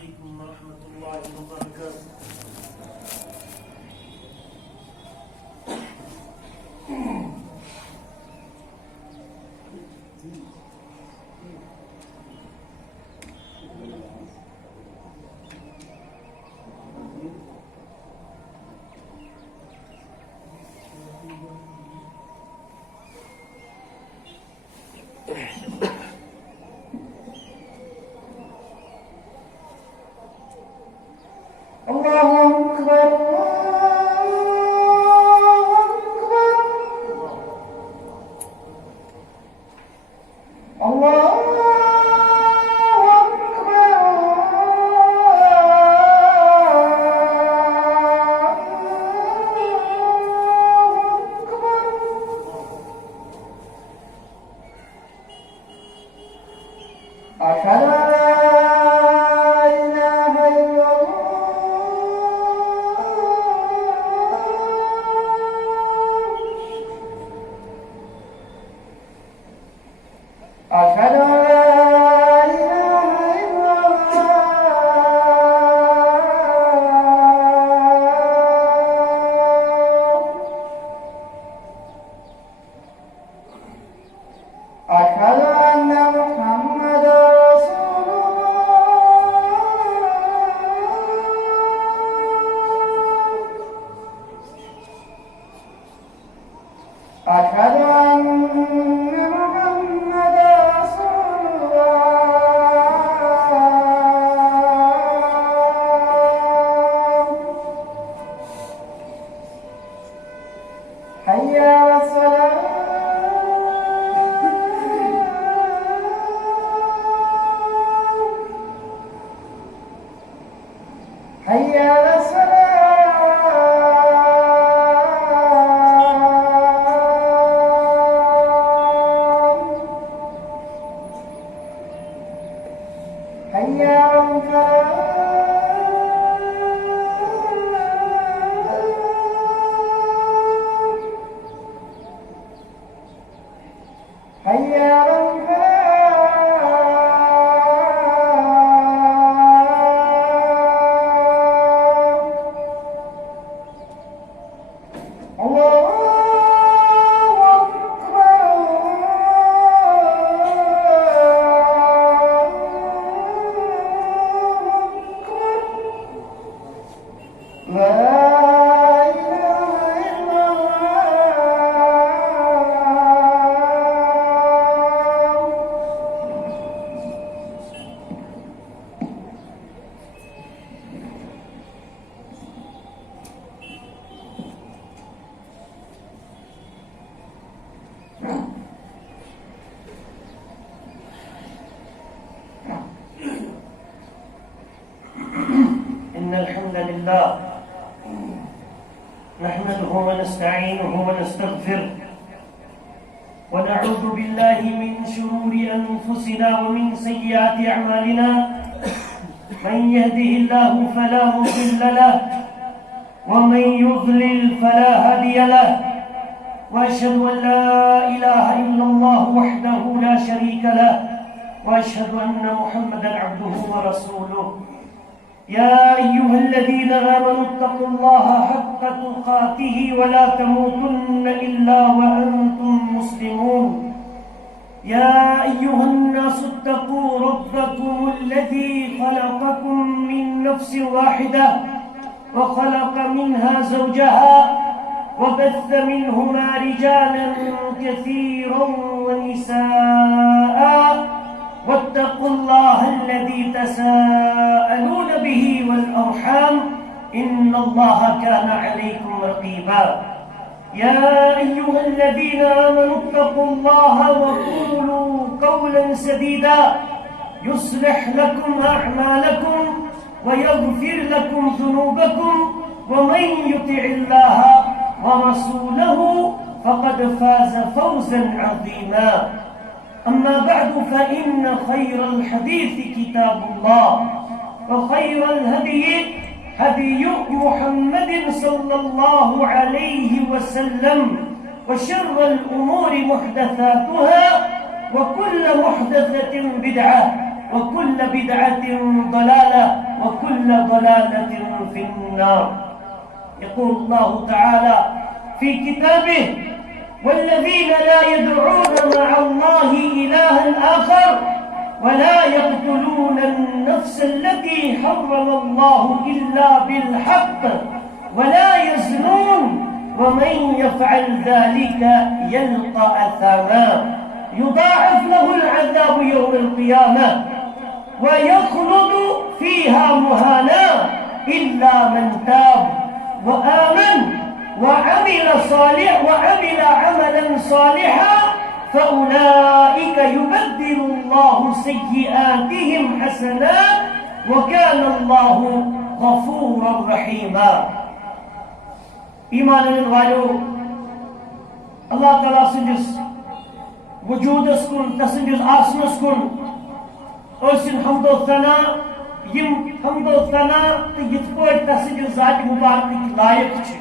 عليكم ورحمة الله وبركاته. إن الحمد لله نحمده ونستعينه ونستغفره ونعوذ بالله من شرور أنفسنا ومن سيئات أعمالنا. من يهده الله فلا مضل له ومن يضلل فلا هادي له، وأشهد أن لا إله إلا الله وحده لا شريك له، وأشهد أن محمدا عبده ورسوله. يا أيها الذين آمنوا اتقوا الله حق تقاته ولا تموتن إلا وأنتم مسلمون. يا أيها الناس اتقوا ربكم الذي خلقكم من نفس واحدة وخلق منها زوجها وبث منهما رجالا كثيرا ونساء، واتقوا الله الذي تساءلون به والأرحام إن الله كان عليكم رقيبا. يا أيها الذين آمنوا اتقوا الله وقولوا قولا سديدا يصلح لكم أعمالكم ويغفر لكم ذنوبكم، ومن يطع الله ورسوله فقد فاز فوزا عظيما. أما بعد، فإن خير الحديث كتاب الله، وخير الهدي هدي محمد صلى الله عليه وسلم، وشر الأمور محدثاتها، وكل محدثة بدعة، وكل بدعة ضلالة، وكل ضلالة في النار. يقول الله تعالى في كتابه: والذين لا يدعون مع الله إلها آخر ولا يقتلون النفس التي حرم الله إلا بالحق ولا يزنون ومن يفعل ذلك يلقى أثاما يضاعف له العذاب يوم القيامة ويخلد فيها مهانا إلا من تاب وآمن وعمل عملا صالحا فأولئك يبدل الله سيئاتهم حسنات وكان الله غفورا رحيما. ایمان والو، اللہ تعالیٰ سندس وجودس کن تسندس آسنس کن ٲسِن حمد و ثنا یم حمد و ثنا تو یت پٲٹھۍ تسندس ذات مبارکٕکۍ لایق چھِ.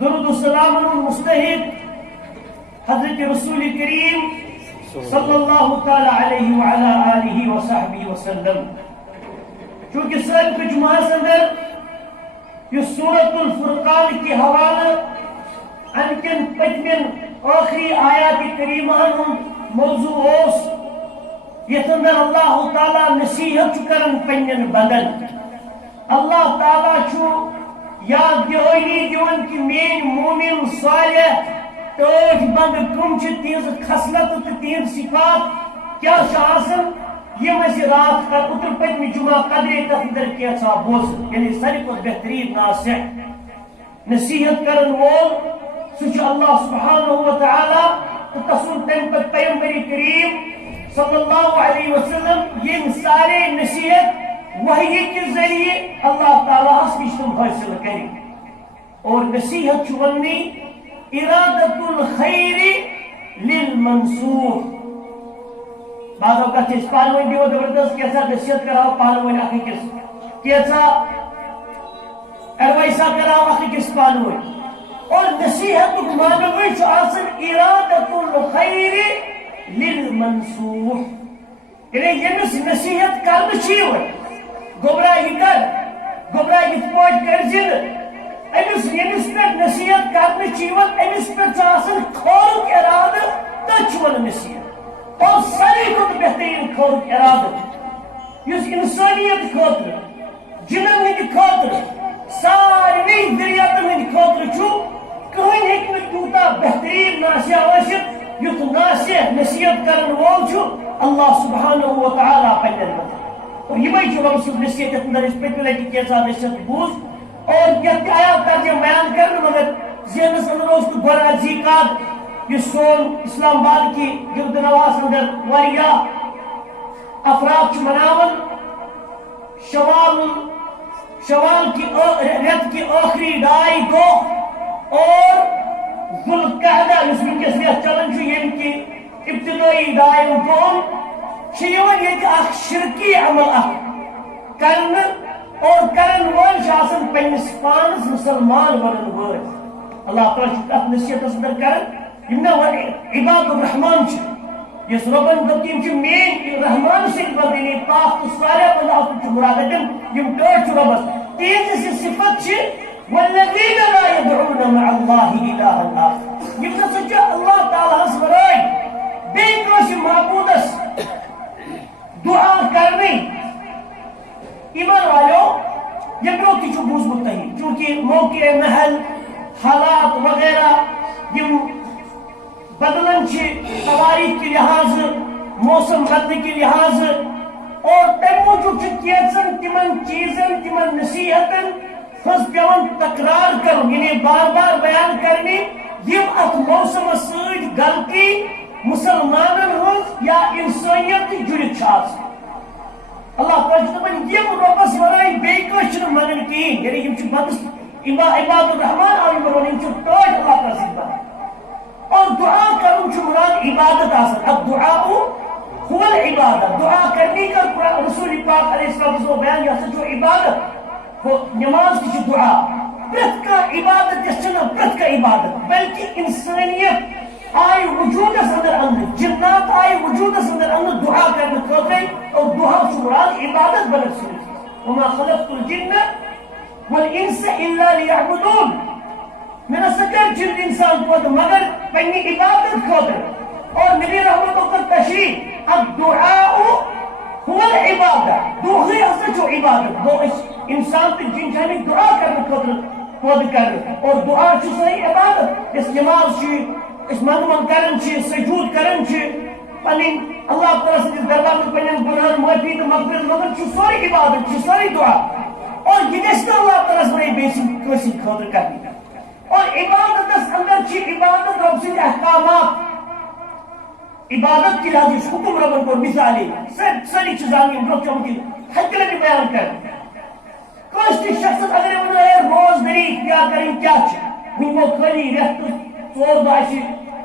درود و سلام مستحق حضرت رسول کریم صلی اللہ تعالی علیہ وعلا آلہ وصحبہ وسلم. چونکہ سابق جمعہ اندر یہ سورۃ الفرقان کی حوالہ ان کن پتمن آخری آیات کریمہن موضوع اوس یتھ اندر اللہ تعالی نصیحت کرن پنن بندن. اللہ تعالی چھو یاد دہانی دیون کہ مین مومن صالح توج بند کم چھ تیز خصلت تو تیز صفات کیا آسن یم اس رات کا اتر پتمی جمعہ قدرے تفدر کیسا بوز یعنی ساری کو بہترین ناصح نصیحت کرن وول سچ اللہ سبحانہ و تعالی تصور تم پر پیغمبر کریم صلی اللہ علیہ وسلم یہ سارے نصیحت وحی کے ذریعے اللہ تعالیٰ اس تم حاصل کریں. اور نصیحت چونی ارادت الخیر للمنصور. بعض اوقات اس پانوین دیو زبردست کیسا نصیحت کراؤ پانوین آخی کس کیسا ایڈوائسا کراؤ آخی کس پانوین. اور نصیحت معنوی چو آسن ارادت الخیر للمنصور یعنی یمس نصیحت کرنا چیئے گمراہ یہ کر گمراہ یہ پوٹ کر زن امس یمس پہ نصیحت کرنے چیون امس پہ آسن کھورک ارادہ تچون نصیحت. اور ساری کو بہترین کھورک ارادہ یس انسانیت خاطر جنن ہند خاطر ساری دریاتن ہند خاطر چھو کہیں ہیکن تیوتا بہترین ناصح ٲسِتھ یُتھ ناصح نصیحت کرن وول چھُ اللہ سبحانہ و تعالیٰ پنن مدد. اور یہ وہی جو رسول نصیحت اندر اس پہ پہلے کی کیسا نصیحت بوز اور یہ آیا ترجمہ بیان کرنے مگر ذہنس اندر اس کو گورا زیقات یہ سون اسلام آباد کی گرد نواز اندر واریا افراد چھ مناون شوال کی رت کی آخری ڈائی کو اور ذوالقعدہ اس میں کس لیے چلن چھو یہ کی ابتدائی ڈائی کون چیون یہ اخ شرکی عمل اخ کرن اور کرن وول شاسن پنس پانس مسلمان ورن وول. اللہ تعالی ات نصیحت اندر کرن یم عباد الرحمان چھ یس ربن دتیم چھ مین رحمان سے بدنی پاک تو سارے اللہ چھ مرادن یم ٹوٹ چھ ربس تیز سے صفت چھ والذین لا يدعون مع الله الها آخر. یم سچ اللہ تعالی اس ورائے بے کوئی معبودس دعا کرنی. ایمان والو یہ بروتی چھو بوز متحی چونکہ موقع محل حالات وغیرہ یم بدلن چھ تواریخ کی لحاظ موسم بدل کی لحاظ اور تیمو جو چکیتن تمن چیزن تمن نصیحتن فس پیون تکرار کرو یعنی بار بار بیان کرنی یم ات موسم سوچ غلطی مسلمانن ہن یا انسانیت جڑت چھ. اللہ تعالی یم ربس ورائے بے کچھ منن کین یعنی یم چھ بدس عباد الرحمان اور یم چھ توج اللہ تعالی سبحانہ. اور دعا کرن چھ مراد عبادت آسن. الدعاء هو العبادت. دعا کرنے کا رسول پاک علیہ السلام بیان یا جو عبادت نماز کی دعا پرت کا عبادت جسنا پرت کا عبادت بلکہ انسانیت آئی وجود اندر اندر جنات آئی وجود اندر اندر دعا کرنے خاطر اور دعا سے مراد عبادت بلکہ وما خلقت الجن والانس الا ليعبدون میں نے سکر جن انسان کو مگر پنی عبادت خاطر اور نبی رحمتوں کا تشریح الدعاء هو العبادة دعاء اصل عبادت وہ انسان تو جن چاہیے دعا کرنے خاطر خود کر اور دعا چھ صحیح عبادت اس نماز چھ اس منگمن کرن چھ سجود کرن چھ پنن اللہ تعالی سے دربار میں پنن گناہن معافی تو مغفرت مگر چھ ساری عبادت چھ ساری دعا اور یہ گشت اللہ تعالی سے بیسی کوئی خاطر کرنی اور عبادت اس اندر چھ عبادت رب سے احکامات عبادت کی لازم حکم ربن کو مثالی ساری چیزاں لوگ کی حق بھی بیان کر کوئی شخص اگر روز دری کیا کریں کیا وہ خالی رت ژور دہ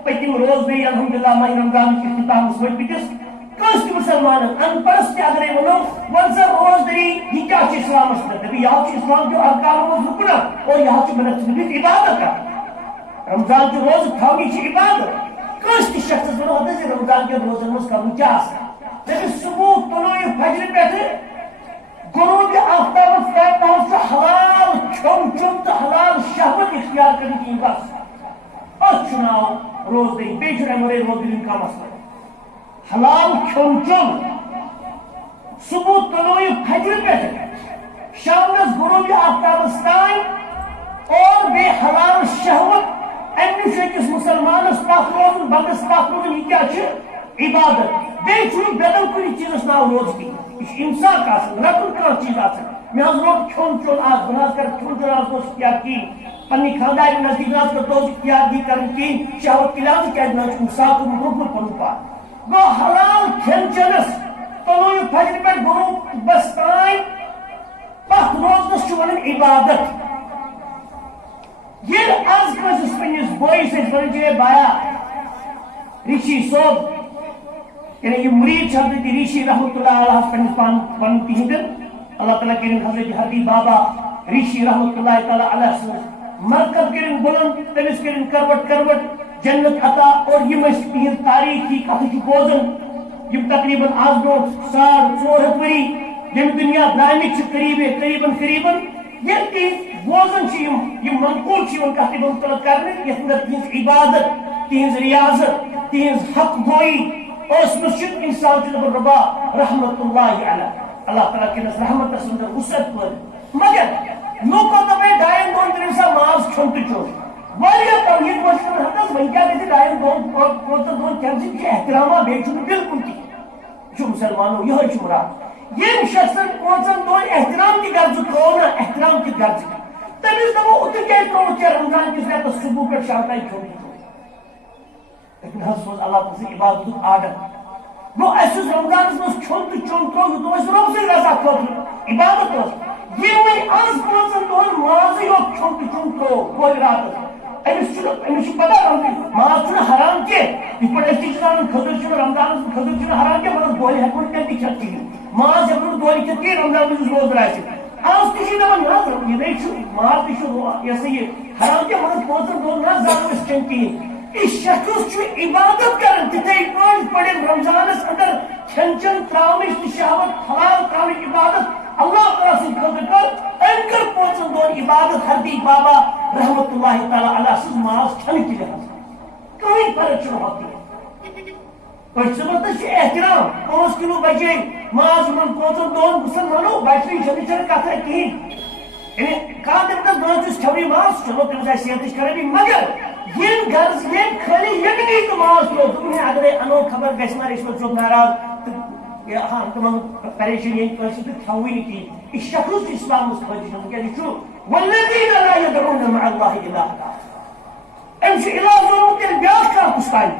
پتم روز دری الحمدللہ ماہ رمضان کس کتابس ورپتس کس تہ مسلمان ان پڑھس تہ اگر ونو ون سا روز دری یہ کیا اسلامس مز دپی یہ اسلام کے ارکان مز رکن اور یہ منعقد عبادت رمضان کے روز تھونی عبادت کس تہ شخص ونو رمضان کے روزن مز کرن کیا صبح طلوع فجر پہ غروب آفتاب پہنچ حلال کھون چون تو حلال شہوت اختیار کرنے کی بس اس ناو روز دہی بیچ رہے روز دن کا مسئلہ حلال کھون چون صبح طلوع فجر پہ شام غروب آفتاب اور بے حلال شہوت امن کس مسلمانس پاک روزن بندس پاک روزن یہ کیا عبادت بیچ بدل کن چیزس ناو روز کی امساک رٹن کھانا چیز مے روز کھون چون آج بہ کر کھون چون آج دوست اختیار کین پنی خاندان نزدیک ناز کر دوست اختیار دی کرن کین شہوت کی لازم کیا ناز امساک رکن پن پا گو حلال کھین چنس طلوع فجر پہ غروب بس تائیں پتھ روزنس چھ ونن عبادت یہ از کس پنس بوئس ون جائے بایا رشی صوب یعنی یہ مرید حضرت ریشی رحمۃ اللہ علیہ پنس پان تہند اللہ تعالیٰ کرن حضرت حبیب بابا ریشی رحمۃ اللہ تعالیٰ علیہ مرکب کرن بلند تمس کرن کروٹ جنت عطا اور یہ تہذ تاریخی کت بوزن یہ تقریباً آج برو 400 وری یم دنیا درامت قریباً یہ تہذ بوزن یہ منقول کت مطلق کرنے یس اندر تہذ عبادت تہذ ریاضت تہذ حق گوئی اس مسجد انسان چھ ربا رحمت اللہ علیہ اللہ تعالیٰ کس رحمت اندر وسعت پہ مگر لوگ دپے ڈائن دون ترین سا ماز کھون تو چون واریاہ توحید مشکل ہتس ون کیا گژھِ ڈائن دون کھین سۭتۍ چھُ احترامہ بیٚیہِ چھُنہٕ بالکل تہِ یہِ چھُ مسلمانو یِہوے چھُ مراد ییٚمہِ شخصن پانٛژن دۄہن احترام تہِ گرزٕ تروو نا احترام تہِ گرزٕ تٔمِس دپو اوترٕ کیازِ ترووُتھ ژےٚ رمضان کِس رٮ۪تس صبح پٮ۪ٹھ شام تام کھیوٚن تہِ لیکن حض سوز اللہ تعالیٰ عبادت آرڈر گو اس رمضانس مز کھیون تو چون ترو یہ رب سے رضا خاطر عبادت یہ آز پانچن دہن ماز یوت کھیون تو چون ترو گول رات امس پتہ ماز حرام کی یہ پہ خزر رمضان خزر حرام کی مگر گول ہیکو تم تک کھیت ماز ہیکو گول کھیت کی رمضان مز روز رات آز تھی دپان یہ ماز تہ یہ سا یہ حرام کی مگر پانچن دہن نا زیادہ کھین کہین اس شخص عبادت کرن تتھے پڑے رمضانس اندر کھین چن تراونچ شہوت حلال تراونچ عبادت اللہ تعالیٰ سن خاطر کر ان کر پانچن دہن عبادت حردیق بابا رحمت اللہ تعالیٰ علیہ سن ماز کھن کی لحاظ کوئی فرق چھنہ ہوتی پہ احترام 5 کلو بچے ماز من پانچن دہن مسلمانو بچے چھن کتھ کہین کھانا دپس بہت کھوی ماز چلو تمس آئی صحت خرابی مگر یم غرض یم خالی یقینی تو ماز ترو تم اگر انو خبر گھس نا رشوت چوب ناراض ہاں تمام پریشانی کسی تو کھوی کی یہ شخص اسلام خاطر کیا والذین لا يدعون مع الله الها امس علاج تیل بیاکھ کر کستان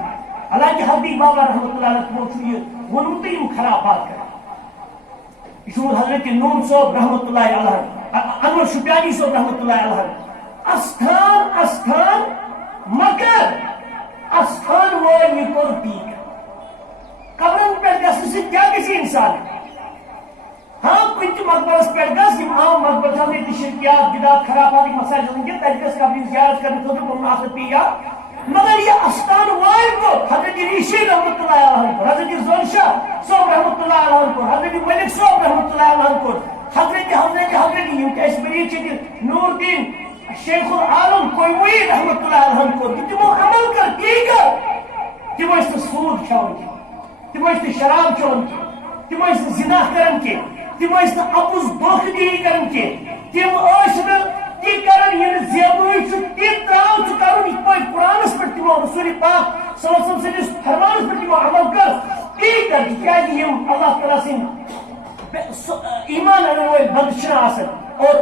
حالانکہ حبیب بابا رحمۃ اللہ علیہ یہ ونمت یم خرابات کر یہ حضرت نور صاحب رحمۃ اللہ علیہ انور شپیانی صاحب رحمۃ اللہ علیہ استھان مگر استھان وول یہ کور ٹھیک قبرن پہ گھس کیا گھس انسان ہاں کچھ مقبرس پہ گھس عام مقبر تھے شرکیات بدعات خرابات مسائل ونکس تک گھس قبر زیارت کرنے خاطر پن آخر پی یا مگر یہ استان وال کو حضرت ریشی رحمۃ اللہ علیہ کو حضرت زونشاہ صاحب رحمۃ اللہ علیہ کو حضرت ملک صاحب رحمۃ اللہ علیہ کو حضرت یم کہ اس مریض نور الدین شیخ العالم کوئی رحمت اللہ علیہ کو تمو عمل کر کی کر تمو اس سود کھیون کی تمو اس شراب چون کی تمو اس زنا کرن کی تمو اس اپز دھوکہ دہی کرن کی تم ٲسۍ تی کرن ییٚلہِ زیبوٕے چھُ تی تراو چھُ کرُن یِتھ پٲٹھۍ قرآنس پٮ۪ٹھ تمو رسول پاک صلی اللہ علیہ وسلم سٕنٛدِس فرمانس پٮ۪ٹھ تمو عمل کر تی کر تِکیٛازِ یِم اللہ تعالیٰ سٕنٛدۍ ایمان انن وٲلۍ بنٛد چھِنہٕ آسان اور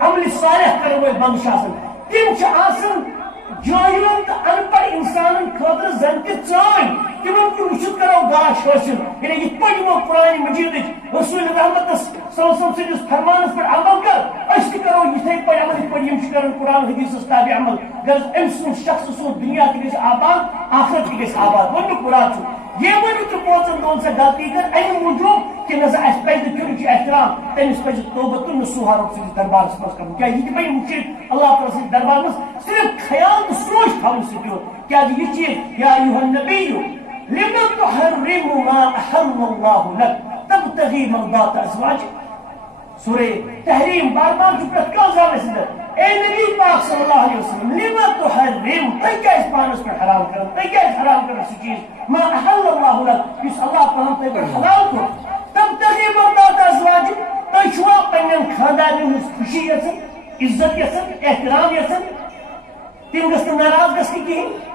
عمل صالح کرن وٲلۍ بنٛد چھِ آسان تِم چھِ آسان جٲہلن تہٕ ان پڑھ انسانن خٲطرٕ زن تہِ ژٲنۍ تمن کُن وٕچھِتھ کرو گاش حٲصِل یعنی یِتھ پٲٹھۍ یِمو قرآن مجیدٕچ رسول رحمتس صلی اللہ علیہ وسلم سٕنٛدِس فرمانس پٮ۪ٹھ عمل کر أسۍ تہِ کرو یِتھے پٲٹھۍ عمل یِتھ پٲٹھۍ یِم چھِ کران قرآن حدیثس تابع عمل غرض أمۍ سُنٛد شخص سُنٛد دُنیا تہِ گژھِ آباد آخرت تہِ گژھِ آباد وۄنیُک مراد چھُ یہ ؤنِو تہٕ پانٛژن دۄہن سۄ غلطی کر اَمہِ موٗجوٗب کہِ نہ سا اَسہِ پَزِ نہٕ کیٚنٛہہ احترام تٔمِس پَزِ توبہٕ تہٕ نصوٗحا رۄب سٕنٛدِس دربارس منٛز کرُن کیٛازِ یہِ تہِ بَنہِ مُشرِک اللہ تعالیٰ سٕنٛدِس دربارس منٛز صرف خیال تہٕ سونٛچ تھاوُن سۭتۍ یوت کیٛازِ یہِ چیٖز یا ایُہا النبی لِمَ تُحَرِّمُ مَا أَحَلَّ اللَّهُ لَكَ تَبْتَغِي مَرْضَاتَ أَزْوَاجِكَ سورہ تحریم بار بار چھُ پرٛٮ۪تھ کانٛہہ زانس اندر اے نبی پاک صلی اللہ علیہ وسلم لِمَ تُحَرِّم تُہۍ کیٛازِ پانس پٮ۪ٹھ حرام کران تُہۍ کیٛازِ حرام کران سُہ چیٖز ما أحَلَّ اللَّهُ لَكَ یُس اللہ تعالیٰ تۄہہِ پٮ۪ٹھ حلال کوٚر تَبْتَغِي مَرْضَاتَ أَزْوَاجِكَ تُہۍ چھُوا پننٮ۪ن خاندارنٮ۪ن ہٕنٛز خوشی یژھان عزت یژھان احترام یژھان تِم گژھِ نہٕ ناراض گژھنہِ کِہیٖنۍ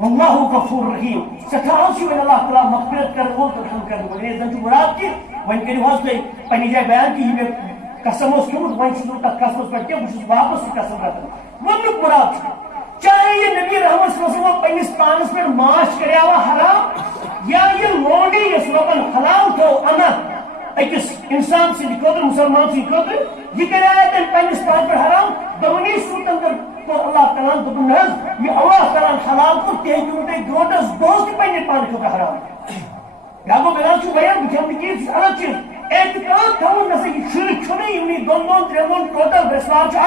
واللہ غفور رحیم سٹھاہ چھُ وۄنۍ اللہ تعالیٰ مغفرت کرن وول تہٕ رحم کرن وول زن چھُ مراد کہِ وۄنۍ کٔرِو حظ تُہۍ پننہِ جایہِ بیان کہِ یہِ مےٚ قسم اوس کھیوٚمُت وۄنۍ چھُس نہٕ تتھ قسمس پٮ۪ٹھ کینٛہہ بہٕ چھُس واپس سُہ قسم رٹان وننُک مراد چھُ چاہے یہِ نبی رحمت صلی اللہ علیہ وسلم پننِس پانس پٮ۪ٹھ ماچھ کریاوا حرام یا یہِ لونڈی یۄس رۄبن حلال تھوٚو اَنان أکِس اِنسان سٕنٛدِ خٲطرٕ مُسلمان سٕنٛدِ خٲطرٕ یہِ کریایا تٔمۍ پننِس پانس پٮ۪ٹھ حرام دۄنوٕنی صوٗرتن کوٚر اللہ تعالیٰ ہن دوٚپُن نہ حظ یہِ اللہ تعالیٰ ہن حلال کوٚر تہِ ہیٚکِو نہٕ تُہۍ گرٛونٛٹس دۄہس تہِ پننہِ پانہٕ خٲطرٕ حرام بیٛاکھ گوٚو بِلال چھُ بیان بہٕ کھٮ۪مہٕ نہٕ کِہیٖنۍ سُہ چھُ الگ چیٖز اعتقاد تھاوُن نسا یہِ شُرۍ چھُنہٕ یِمنٕے دۄن دۄہن ترٛٮ۪ن دۄہن ٹوٹل برٛٮ۪سوار چھُ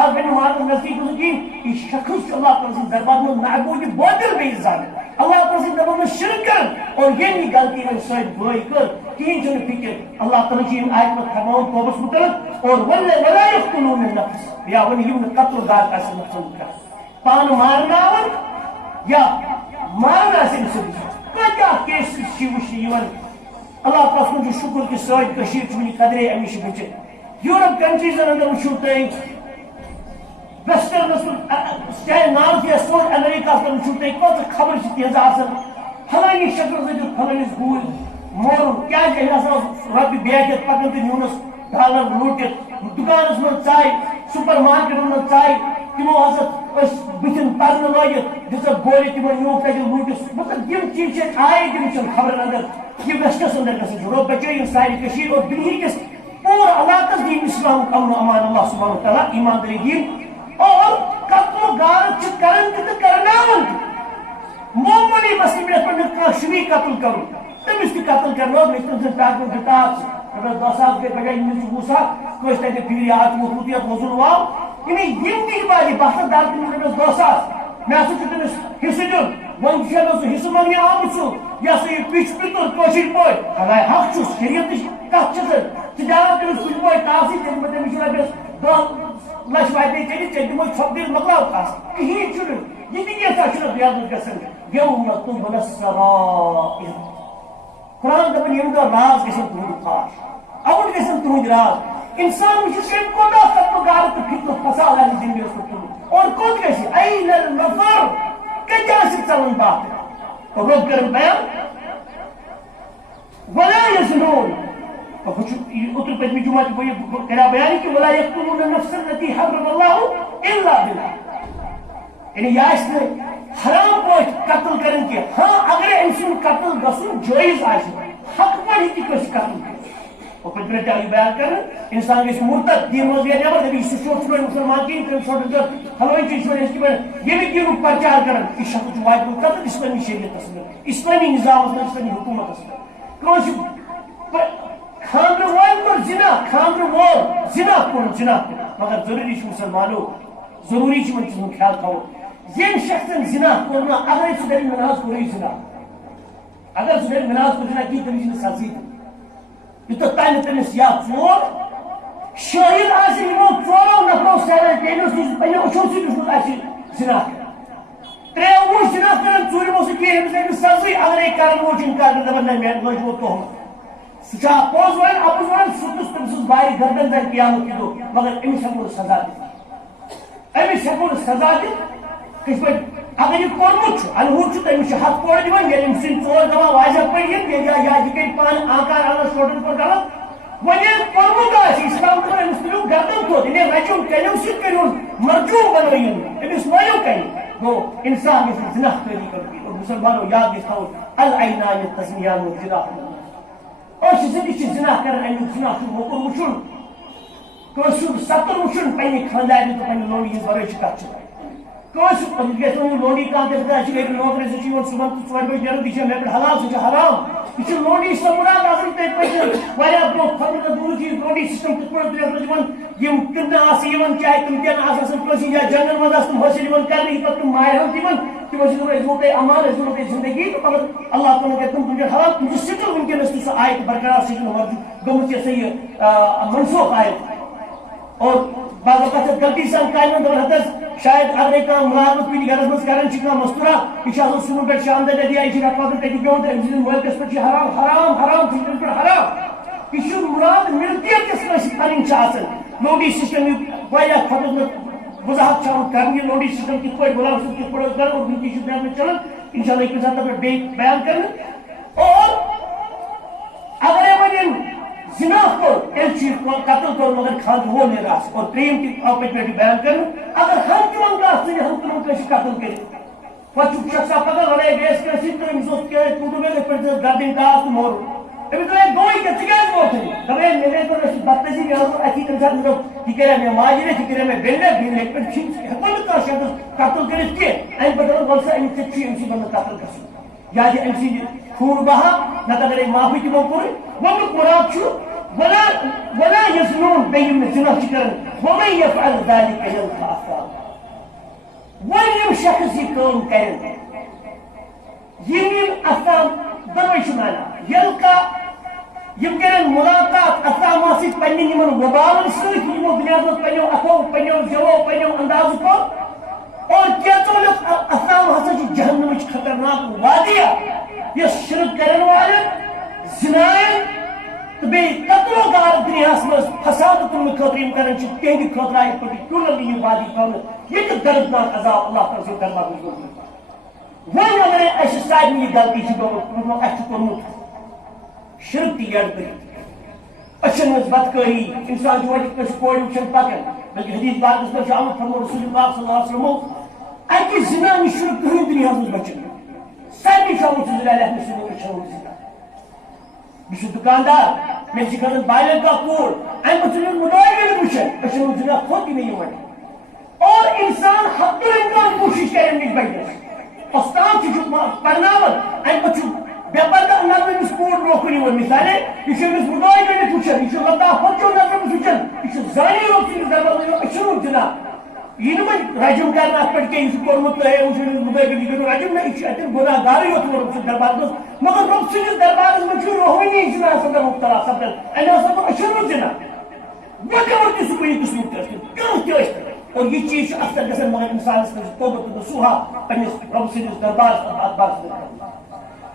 آز بنہِ مارکس نزدیٖک گژھُن کِہیٖنۍ یہِ شخص چھُ اللہ تعالیٰ سٕنٛدِ دربارس منٛز محبوٗب یہِ بٲطِل بیٚیہِ زانہِ اللہ تعالیٰ سٕنٛدِ دربارس منٛز شرک کران اور ییٚمہِ یہِ غلطی وۄنۍ سٲنۍ بٲے کٔر کِہیٖنۍ چھُنہٕ فِکر اللہ تعالیٰ چھُ یِم آیت منٛز فرماوُن توبس مُتعلق اور وَلَا یَقْتُلُونَ النَّفْسَ یا وۄنۍ یِم نہٕ قتل گار آسن نۄقصان کران پانہٕ مارناوان یا مارن آسہِ أمِس سۭتۍ کۭتیاہ کیسز چھِ وٕچھنہٕ یِوان اللہ تعالیٰ سُنٛد چھُ شُکر کہِ سٲنۍ کٔشیٖر چھِ وٕنہِ قدرے اَمہِ نِش بٔچِتھ یوٗرپ کنٹریٖزن انٛدر وٕچھِو تُہۍ ویسٹرنس منٛز چاہے نارتھ یا ساوُتھ امریکاہس منٛز وٕچھِو تُہۍ کۭژاہ خبرٕ چھِ تیٖژاہ آسان فلٲنی شکلس دِتُکھ فلٲنِس گوٗرۍ مورُن کیٛازِ أمۍ ہسا اوس رۄپیہِ بیگ ہٮ۪تھ پکان تہٕ نیوٗنس ڈالر لوٗٹِتھ دُکانس منٛز ژاے سُپر مارکیٹن منٛز ژاے تِمو ہسا ٲسۍ بٕتھِن پرنہٕ لٲگِتھ دِژکھ گولہِ تِمو نیوٗکھ تتہِ لوٗٹِتھ مطلب یِم چیٖز چھِ اَسہِ آیے تِم چھِنہٕ خبرن انٛدر یہِ ویسٹس انٛدر گژھان چھُ رۄب بچٲیِن سانہِ کٔشیٖرِ اور دُنہِکِس پوٗرٕ علاقس دِیِن اِسلامُک امن و امان اللہ سبحانہ تعالیٰ ایماندٲری دِیِن اور قتل غارت چھِ کران تہِ تہٕ کرناوان تہِ معموٗلی مسلہٕ یتھ پٮ۪ٹھ نہٕ کانٛہہ چھُنی قتل کرُن تٔمِس تہِ قتل کرنٲو مےٚ چھِ تٔمۍ سٕنٛدۍ ٹاکُن کِتاب رۄپیس 10 ساس گٔے بجاے یِمن چھُ 20 ساس کٲنٛسہِ تتہِ فِکرِ آز ووٚتھمُت یتھ وۄزُل واو یعنی یِم تہِ بادی بہٕ ہسا دار تٔمِس رۄپیس 10 ساس مےٚ ہسا چھُ تٔمِس حِصہٕ دیُن وۄنۍ چھُ مےٚ سُہ حِصہٕ منٛگنہِ آمُت سُہ یہِ ہسا یہِ پِچ پِتُر کٲشِر پٲٹھۍ خداے حق چھُس شریعتٕچ کتھ چھِ سۄ ژٕ دیٛاوکھ تٔمِس کُنہِ پٲٹھۍ ٹاسٕے تٔمِس چھُ رۄپیس 10 لچھ واتے ژےٚ ژےٚ دِمے ژھۄپہٕ مۄکلاو ٹاس کِہیٖنۍ چھُنہٕ یہِ تہِ کیٛاہ چھُنہٕ بیادُل گژھان یوم تُبلى السرائر قرآن دپان ییٚمہِ دۄہ راز گژھن تُہنٛدِ فاش اَوُٹ گژھن تُہنٛدۍ راز انسان وٕچھِ کٔمۍ کوتاہ قتل غارت تہٕ فِتنہٕ فساد آسہِ زندگیس پٮ۪ٹھ تُلمُت اور کوٚت گژھِ اَین المفر کتہِ آسہِ ژلان باتھ رۄب کرن بیان ولا یزنون اوترٕ پٔتمہِ جُمعہ تہِ بہٕ کریاو بیان کہِ ولا یقتلون النفس التي حرم الله الا بالحق یعنی یہِ آسہِ نہٕ حرام پٲٹھۍ قتل کرن کینٛہہ ہاں اگرے أمۍ سُنٛد قتل گژھُن جٲیز آسہِ حق پٲٹھۍ ہیٚکہِ کٲنٛسہِ قتل کٔرِتھ اور پتہٕ پٮ۪ٹھ آو یہِ بیان کرنہٕ انسان گژھِ مرتد دیٖن منٛز نیرِ نٮ۪بر دَپہِ سُہ چھُ چھُنہٕ مُسلمان کِہیٖنۍ تٔمۍ ژھۄٹھ دیُت فلٲنۍ چیٖز چھُنہٕ أسۍ کِہیٖنۍ ییٚمہِ دیٖنُک پرچار کران یہِ شخص چھُ واتہِ گوٚمُت قتل اسلٲمی شریعتس منٛز اسلٲمی نظامس منٛز اسلٲمی حکوٗمتس منٛز کٲنٛسہِ خانٛدرٕ وٲلۍ کوٚر زِنا خانٛدرٕ وول زِنا کوٚرُن زِنا مگر ضروٗری چھُ مُسلمانو ضروٗری چھُ یِمن چیٖزن ہُنٛد خیال تھاوُن ییٚمہِ شخصن زِنا کوٚر نہٕ اگرے سُہ دپہِ مےٚ نہ حظ کوٚرُے زِنا اگر سُہ دپہِ مےٚ نہ حظ کوٚر زِنا کِہیٖنۍ تٔمِس چھِنہٕ سزا یوٗتاہ تانۍ نہٕ تٔمِس یا ژور شاہد آسہِ یِمو ژورو نفرو سیملٹینیس پنٛنیو أچھو سۭتۍ وٕچھمُت آسہِ زِنا ترٛےٚ وٕچھ زِنا کران ژوٗرِمو سۭتۍ پیٚیہِ أمِس أمِس سزٕے اگرے کران وول چھُ اِنکار کران دپان نہ مےٚ لٲجمو تُہمت سُہ چھا پوٚز وَنان اَپُز وَنان سُہ تُس تٔمۍ سٕنٛز وارِ گردن زَن قیامت کہِ دۄہ مگر أمِس ہٮ۪کو نہٕ سزا دِتھ أمِس ہٮ۪کو نہٕ سزا دِتھ کِتھ پٲٹھۍ اگر یہِ کوٚرمُت چھُ انہوٗر چھُ تٔمِس چھِ ہتھ کورِ دِوان ییٚلہِ أمۍ سٕنٛدۍ ژور دپان واضح پٲٹھۍ یہِ کَرِ پانہٕ آکار اَنان شوٹن پٲٹھۍ غلط وۄنۍ ییٚلہِ کوٚرمُت آسہِ اِسلام دَپان أمِس تُلِو گردن تھوٚد ییٚلہِ رَچُن کَنیو سۭتۍ کٔرۍہُن مرجوٗم بنٲیِن أمِس مٲلِو کَنہِ گوٚو اِنسان گژھِ زِنا کٲری کَرُن اور مُسلمانو یاد گژھِ تھاوُن العینان تزنیان والجِراح أچھ زِندگی چھِ زِنا کران اَمیُک زِنا چھُ موٚکُر وٕچھُن کٲنٛسہِ ہُنٛد ستُر وٕچھُن پنٛنہِ خانٛدارنہِ تہٕ پنٛنہِ لونڈی ہِنٛز وَرٲے چھِ کَتھ چھِ کٲنٛسہِ گژھِ وۄنۍ لونڈی کانٛہہ تہِ خۄدا چھِ گرِ نوکری سُہ چھُ یِوان صُبحن تہٕ 4 بجے نیران یہِ چھِ مےٚ پٮ۪ٹھ حلال سُہ چھُ حرام یہِ چھُ لونڈی سۄ مُراد آسان تٔتھۍ پٲٹھۍ واریاہ برونٛہہ خبرٕ تہٕ دوٗر چیٖز لونڈی سِسٹم کِتھ پٲٹھۍ تُلہِ یِمن یِم کٕننہٕ آسہٕ یِوان چاہے تِم تہِ آسہٕ آسان کٲنٛسہِ یا جنگن منٛز آسہٕ تِم حٲصِل یِوان کرنہٕ یہِ پتہٕ تِم مارہن تِمن تِمن چھِ دَپان أسۍ دِمو تۄہہِ امان أسۍ دِمو تۄہہِ زندگی تہٕ مگر اللہ تعالیٰ کرِ تِم تِم حلال تِم چھِ سِٹل وٕنکیٚنس تہِ سُہ آیت برقرار سُہ چھُنہٕ گٔمٕژ یہِ سا یہِ منسوخ آیت اور بعض اوقات چھِ غلطی سان کامہِ دپان ہتس شاید اگرے کانٛہہ مُلازمت کُنہِ گرس منٛز کران چھِ کانٛہہ مستوٗرا یہِ چھُ آسان صُبحن پٮ۪ٹھ شام تام یا یہِ چھِ رٮ۪تہٕ کالہٕ تٔتی بیٚہوان تہٕ أمۍ سٕنٛدِس مٲلکس پٮ۪ٹھ چھِ حرام حرام حرام چھُ تٔمِس پٮ۪ٹھ حرام یہِ چھُ مُراد مِلکِیت کِس کٲنٛسہِ پنٕنۍ چھِ آسان لونڈی سسٹم یُک واریاہ کھۄتہٕ وضاحت چھِ آمُت کرنہٕ یہِ لونڈی سسٹم کِتھ پٲٹھۍ غلام صٲب کِتھ پٲٹھۍ اوس کران اور وٕنکٮ۪ن چھُ دُنیاہس منٛز چلان انشاء اللہ یہِ کُنہِ ساتہٕ پٮ۪ٹھ بیٚیہِ بیان کرنہٕ اور اگرے وۄنۍ أمۍ زِنا کوٚر تیٚلہِ چھُ قتل کوٚر مگر خانٛدٕ وول نیران آسہِ اور ترٛیٚیِم تہِ آو پٔتۍ پٮ۪ٹھ بیان کرنہٕ اگر ہم تِمن کانٛہہ ژٕنہِ ہم تِمن کٲنٛسہِ قتل کٔرِتھ پتہٕ چھُ شخصا پگاہ لڑٲے گٔیَس کٲنٛسہِ سۭتۍ تہٕ أمِس اوس کیٛازِ تُلدٕ مےٚ یِتھ پٲٹھۍ گردٕنۍ ٹاس تہٕ مورُن أمِس دوٚپ گوٚوٕے کیٛاہ ژٕ کیٛازِ ووتھٕے دپے مےٚ گٔے کوٚر اَسہِ بدتٔزی مےٚ اوس اَتھی تَمہِ ساتہٕ مےٚ دوٚپ یہِ کَرے مےٚ ماجہِ رٮ۪تھ یہِ کَرے مےٚ بیٚنہِ رٮ۪تھ بیٚنہِ رٮ۪تھ پٮ۪ٹھ چھِنہٕ ہٮ۪کو نہٕ کانٛہہ شخص قتل کٔرِتھ کینٛہہ اَمہِ پتہٕ وَل سا أمِس سۭتۍ چھُ أمۍ سٕنٛدۍ بنٛد قتل گژھُن یا دِ أمۍ سٕنٛدِ خوٗن بہا نتہٕ اگرے معافی تِمو کوٚرُے وۄنیُک مُراد چھُ ولا يزنون بیٚیہِ یِم نہٕ زِنا چھِ کران وَمَن يفعل ذلك يلقى أثاما وۄنۍ یِم شخص یہِ کٲم کرن یِم اثام دۄنوَے چھِ مانا یلقى یِم کرن مُلاقات اثاما سۭتۍ پننٮ۪ن یِمن وبالن سۭتۍ یِمو دُنیاہس منٛز پننٮ۪و اَتھو پننٮ۪و زیو پننٮ۪و اندازو کوٚر اور کینٛژو یۄس اثام ہسا چھِ جہنمٕچ خطرناک وادیا یۄس شرک کرن والٮ۪ن زِنایَن تہٕ بیٚیہِ قتلو گار دُنیاہس منٛز فساد تُلنہٕ خٲطرٕ یِم کران چھِ تِہنٛدِ خٲطرٕ آیہِ پٔرٹِکیوٗلرلی یہِ وادی تھاونہٕ ییٚتہِ دردناک عذاب اللہ تعالیٰ سٕنٛدِ دربارس منٛز گوٚمُت وۄنۍ اگرے اَسہِ سارنٕے یہِ غلطی چھِ گٔمٕژ اَسہِ چھُ کوٚرمُت شرک تہِ یَڈ کٔرِتھ أچھن ہٕنٛز بدکٲری اِنسان چھُ وۄنۍ کٲنٛسہِ کورِ وٕچھان پکان بلکہِ حدیٖث پاکس منٛز چھُ آمُت فرموو رسول پاک صلی اللہ علیہ وسلمو اَکہِ زِنا نِش چھُنہٕ کٕہٕنۍ دُنیاہس منٛز بچان سارنٕے چھُ آمُت زِنا لیکھنہٕ سۭتۍ أچھن ہُنٛد زِنا بہٕ چھُس دُکاندار مےٚ چھِ کھسان بالٮ۪ن کانٛہہ کوٗر اَمہِ پتہٕ چھُنہٕ مُدعا کٔرِتھ وٕچھان أچھن ہُنٛد زِنا کھوٚت یہِ مےٚ یِوان اور اِنسان حدُ اِمکان کوٗشِش کرِ اَمہِ نِش بچنس اُستاد تہِ چھُ پرناوان اَمہِ پتہٕ چھُ بے پردٕ نظرِ أمِس کوٗر برونٛہہ کُن یِوان مِثالے یہِ چھُ أمِس مُدعا کٔرِتھ وٕچھان یہِ چھُ لطافَتچو نظرو وٕچھان یہِ چھُ زانی یوت سٕنٛدِس دربارس منٛز أچھن ہُنٛد زِنا یہِ نہٕ وۄنۍ رجم کرنہٕ اَتھ پٮ۪ٹھ کینٛہہ یہِ چھُ کوٚرمُت تہٕ ہے وٕچھو أمِس مُدعا کٔرِتھ یہِ کٔرِو رجم نہ یہِ چھُ اَتٮ۪ن گۄناہ گارٕے یوت رۄب سٕنٛدِس دربارس منٛز مگر رۄب سٕنٛدِس دربارس منٛز چھُ روحٲنی زِناہس اندر مُبتلا سپدان أمۍ ہسا کوٚر أچھن ہُنٛد زِنا وٹ ایور تہِ سُہ کُنہِ قٕسمُک تہِ ٲسِن کانٛہہ تہِ ٲسۍ اور یہِ چیٖز چھُ اکثر گژھان مگر اِنسانس منٛز توبہٕ تہٕ نصوٗحا پننِس رۄب سٕنٛدِس دربارس منٛز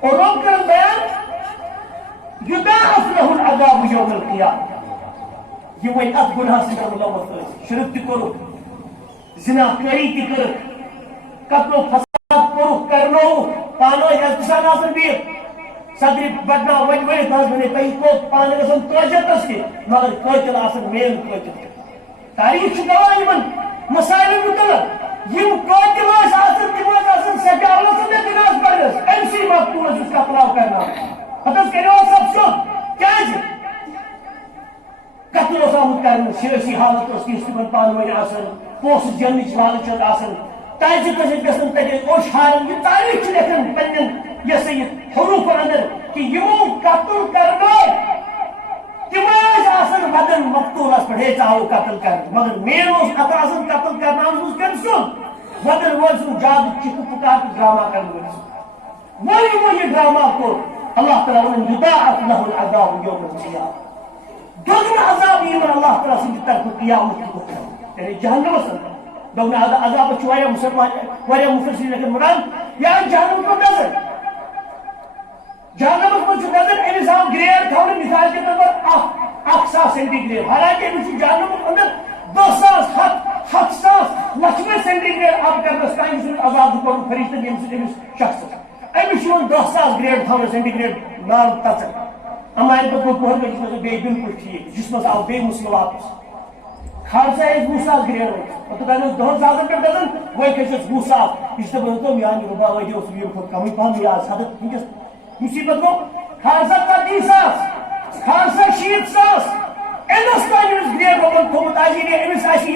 اور رۄب کران بیان یُضاعف لَهُ العذاب یوم القیامہ یہِ وۄنۍ اتھ گُناہس سۭتۍ مُلوث ٲسۍ شرک تہِ کوٚرُکھ زِنا کٲری تہِ کٔرٕکھ قتلو فساد کوٚرُکھ کرنووُکھ پانہٕ ٲسۍ احتِسان آسان بِہِتھ صدرِ بڑناو وۄنۍ ؤنِتھ حظ وَنے تۄہہِ کوٚت پانہٕ گژھان توجہتس تہِ مگر قٲتِل آسان مین قٲتِل تاریٖخ چھُ گواہ یِمن مسایلن مُتعلق یِم قٲتِل ٲسۍ آسان تِم ٲسۍ آسان سجا ٲسن نہٕ دِنس پرنس أمسٕے مقتوٗل اوس قتل کرناوان پتہٕ حظ کریو سب سیوٚد کیازِ قتل اوس آمُت کرنہٕ سیٲسی حالت ٲس تِژھ تِمن پانہٕ ؤنۍ آسان پونٛسہٕ زیننٕچ لالچ ٲس آسان تاجہِ ٲسۍ گژھان تتہِ اوٚش ہاران یہِ تاریٖخ چھُ لیکھان پننٮ۪ن یہِ ہسا یہِ حروٗفن اندر کہِ یِمو قتل کرنٲے تِم ٲسۍ آسان ودان مقتوٗلس پٮ۪ٹھ ہے ژٕ آوُکھ قتل کرنہٕ مگر مین اوس اتھ آسان قتل کرناونس منٛز کٔمۍ سُنٛد ودان وٲلۍ سُنٛد جادٕ چِکہٕ پُکار تہٕ ڈرامہ کرن وٲلۍ سُنٛد وۄنۍ یِمو یہِ ڈرامہ کوٚر اللہ تعالیٰ وَنان یُضاعف لَهُ العذاب یوم القیامہ دگن عذاب یمن اللہ تعالیٰ سند طرف قیامت کی دۄہ یعنی جہنمس اندر دگن عذاب مسلمان مفسرین مراد یا جہنم کو نظر جہنمس من نظر امس آو گریڈ تھوڑا مثال کے طور پر 1,000 سینٹی گریڈ حالانکہ امس جہنم اندر 2,000 7,000 لچھویں سینٹی گریڈ اب کرنس تین سن عذاب کورن فرشتن یم سن امس شخص امس 10,000 گریڈ تھوڑا سینٹی گریڈ نار تچن اما ام پہ پہر میں بے بالکل ٹھیک جس مز آو بے مسئلہ واپس خارجہ 20,000 گریڈ پتہ دن 2,000 پہ دن وہ کھسس 20,000 اس طرح تو میان ربا وجہ اس یہ خود کمی پہن یا حدت ونکس مصیبت گو خارجہ 30,000 خارجہ 60,000 امس تین امس گریڈ روبن تھومت آجی نے امس آسی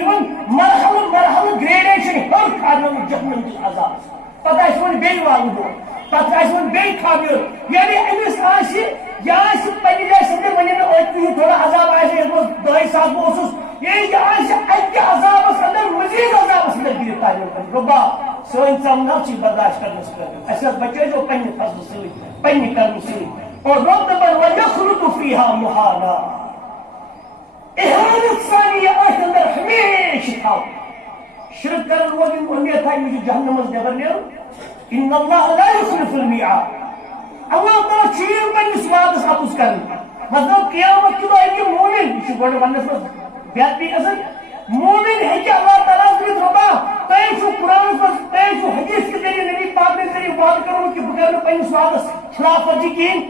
مرحل گریڈیشن ہر کھارن جہنم کس عذاب پتہ اس ون بے والن ہو پتہ اس ون بے خابر یعنی امس آسی یا آسی پنی جائے سندر ونی میں اوٹی تھوڑا عذاب آسی اس میں 2,000 بوسس یہ آسی اکی عذاب اس اندر مزید عذاب اس اندر گریڈ تعلیم کرن ربا سوئن سامنا چیز برداشت کرنے سے کرنے ایسا بچے جو پنی فضل سوئی پنی کرنے سوئی اور رب دبر وَيَخْلُدُ فِيهَا مُحَانَا احانت ثانی یہ آیت اندر ہمیشہ تھا شرک کرن وجن امید تھا مجھے جہنم از نبر نیرو ان اللہ لا يخلف المیعاد اللہ تعالیٰ چیز پنس وعدس اپس کرن مطلب قیامت کی دۄہ مومن یہ گوڑ ونس مز بیت بھی اصل مومن ہے کہ اللہ تعالیٰ ورد ربا تین چھو قرآن مز تین چھو حدیث کے ذریعے نبی پاک نے ذریعے وعد کرو کہ بغیر پنس وعدس خلاف ورزی کین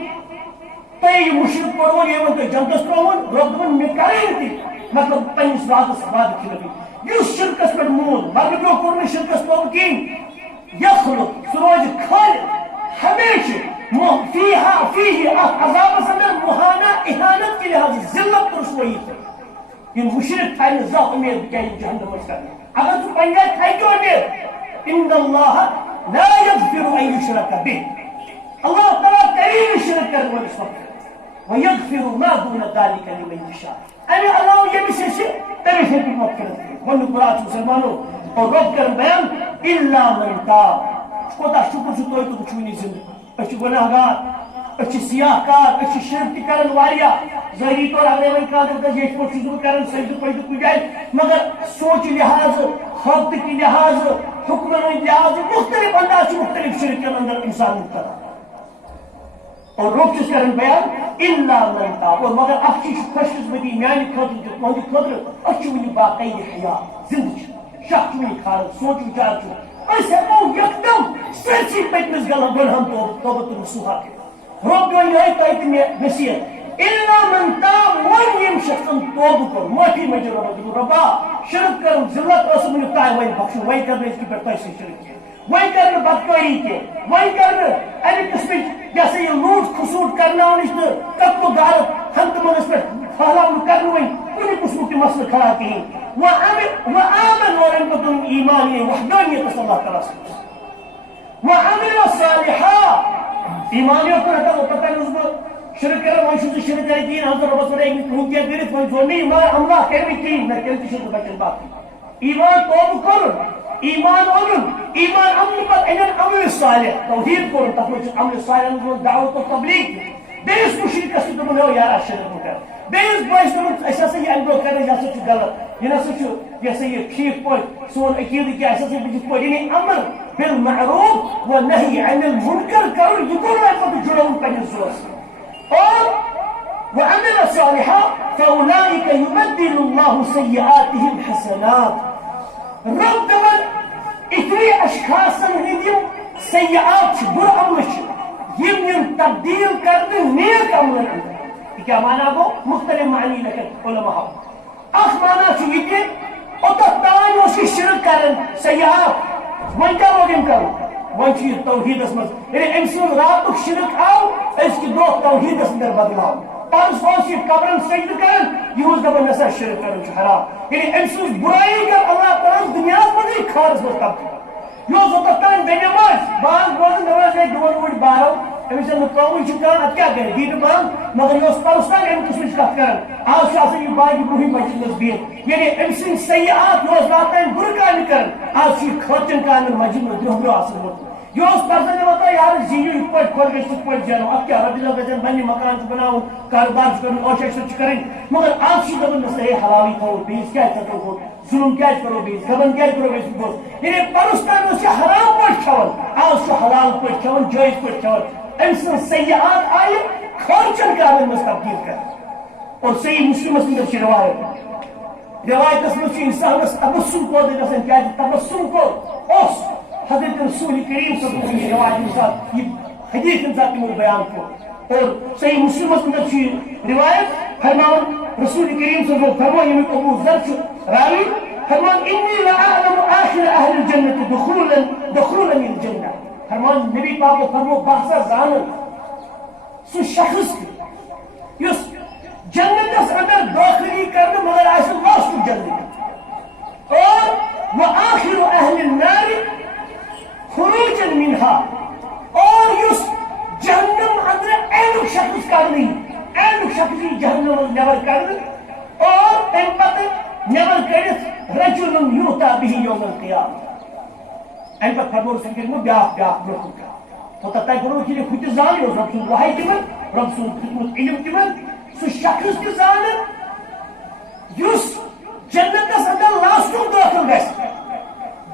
تو یہ مشرک پڑھون یہ ون جنتس ترون رب دپن مے کریں تھی مطلب پنس وعدس وعد کھلبی یس شرکس پہ مون مگر برو کور شرکس تو کین یخلق سروج خالد ہمیشہ فیہ عذاب اندر مہانہ اہانت کے لحاظ ذلت رسوائی یہ مشرک تھا زہ امید کیا جہنم مز کرنے اگر تو پنجا تھا کیوں امید ان اللہ لا یغفر ان یشرک به اللہ تعالیٰ کریم شرک کرنے والے وقت وَيَغْفِرُ مَا دُونَ ذَلِكَ لِمَنْ يَشَاءُ امی اللہ یہ بھی سے تمہیں سے بھی مغفرت ون قرآن مسلمانوں اور رب کر بیان الا من تاب خدا شکر سے توئی تو چھوئی زندہ اچھ گناہگار اچھ سیاہ کار اچھ شرک کرن واریا ظاہری طور اگر وہی کہا دیتا یہ پر چیزوں کرن سجدہ پڑھ کوئی جائے مگر سوچ لحاظ خط کی لحاظ حکم لحاظ مختلف انداز مختلف شرک کے اندر انسان مبتلا اور روک چیز کرن بیان الا من تاب اور مگر اخچی خوش قسمتی میانی خطر تہندی خطر اچھ ونی باقی حیات زندگی شخص ونی خالد سوچ وچار چھو اس ہمو یکدم سرسی پتنس گناہم توبت رسوحا کے رب جو یہ تایت میں نصیحت الا من تاب ون یم شخصن توبہ کر معافی مجھے ربا شرک کرن ذلت اس من تای وین بخشو وین کرنے اس کی پر تیسے شرک کیا وہی کرنے بدکاری کے وہی کرنے ایلی قسمی جیسے یہ لوٹ خسوٹ کرنا انشتر کب کو غارت ہم تمہیں اس پر پھالاؤں کرنے وہی انہی قسموں کی مسئلہ کھڑا کی وآمن اور ان کو تم ایمانی وحدانیت صلی اللہ تعالیٰ سے وعمل صالحا ایمانیوں کو رہتا وہ پتہ نہیں اس کو شرک کرنے وہی شروع شرک کرنے کی ہم تو رب صلی اللہ علیہ وسلم وہی زونی ایمان امرہ کہنے کی میں کہنے کی شرک بچن بات کی ایمان توب کرن ایمان علم ایمان عمل پر انن عمل صالح توحید کرن تفرج عمل صالح دعوت و تبلیغ بیس مشرک اس تو بنو یارا شرک کر بیس باعث تو ایسا سے یہ انڈو کرنے جیسا چھ غلط یہ نہ سوچو جیسے یہ ٹھیک پر سون عقیدہ کی ایسا سے بجس پر یعنی امر بالمعروف و نہی عن المنکر کرن یہ کو نہ کو جڑوں پنے زوس اور وعمل صالحا فاولئک یبدل الله سیئاتهم حسنات رب دمن اتنی اشخاصن ہندیم سیئات بر عمل یم تبدیل کرنے نیک عمل یہ کیا معنی گو مختلف معنی لکن علماء اخ معنی یہ کہ اتت تان اس کی شرک کرن سیئات وہی کیا لوگم کرو وہی چیز توحید اسمت یعنی انسان رات شرک آو اس کی دو توحید اسمت بدلاو پانچ سوچی قبرن سجد کرن یہ دبن نسا شرک کرن چھ حرام یعنی امسوس برائی کر اللہ تعالیٰ دنیا مجھے خارج مستقبل یہ زبطان بے نماز بعض روزن نماز ہے دون وڑ بارو امس مقاوم چھ کرن ات کیا کرے دین مان مگر یہ پرستان ام قسم کت کرن آج شاہ یہ باقی روحی مسجد نزدیک یعنی امس سیئات روز راتن بر کام کرن آج یہ کھوتن کام مسجد میں درو اصل یہ پرزن واتان یار زینو یہ پہ کھول گھس پہ زینو اب کیا رب گھن پنہ مکان بناؤ کاروبار کر اوشش کر مگر آج دپان نسا یہ حلالی تھو بیس کیا ٹھو ظلم کیا کرو بیس غبن کیا کرو بیس گوس یعنی پرس تان حرام پہ کھان آج حلال پہ کھان جائز پہ کھان ام سن سیاحت آئی خرچن کارن مز تبدیل کر اور صحیح مسلمس اندر روایتس مجھ انسانس تبسم پودے گھن کیا تبسم کو اس حضرت رسول کریم صلی اللہ علیہ وسلم روایت ساتھ یہ حدیث ساتھ تمو بیان کو اور صحیح مسلمس اندر روایت فرمان رسول کریم صلی اللہ علیہ وسلم فرمان یمی ابو ذر راوی فرمان انی لأعلم آخر اہل الجنت دخولا الجنہ فرمان نبی پاک فرمو بحثا زانن سو شخص یس جنت اندر داخلی کرنے مگر آئیسا لاسٹ جنت اور وہ آخر اہل النار خروجا منها اور یس جہنم اندر اینک شخص کرنی اینک شخصی جہنم نبر کرنے اور ان پتہ نبر کرت رجل یوتا به یوم القیامة ان پتہ فرمور سنگر میں بیاق برکن کا تو تتائی کرو کہ خود زانی ہو رب سن وحی تمن رب سن خدمت علم تمن سو شخص کی زانن یس جنت اندر لاسٹو داخل گھس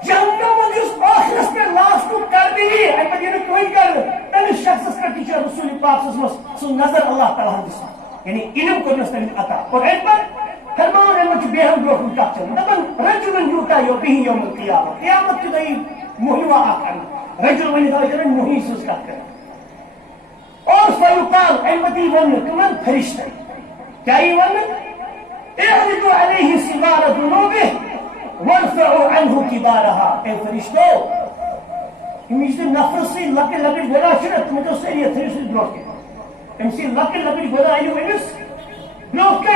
جہنم یس آخرس پہ لاسٹو کر دی ان پتہ یہ کوئی کر تمس شخص کا ٹیچر رسول پاک صلی اللہ علیہ وسلم سو نظر اللہ تعالی دس یعنی علم کو نستن عطا اور ان پر فرمان ان مجھ بے ہم برکن کا چل دبن رجل یوتا به یوم القیامة قیامت کی دئی مہیوا آکھن رجل ونی دا جن مہی سس کا کر اور فیقال امتی ون کمن فرشتہ کیا یہ ون اعرضوا علیہ صغار ذنوبه وارفعوا عنه كبارها اے فرشتو امس نفر سے لکٹ لکٹ گناہ چھت تم تو سری تھری بروک امس لکٹ لکٹ گناہ ایو امس بروک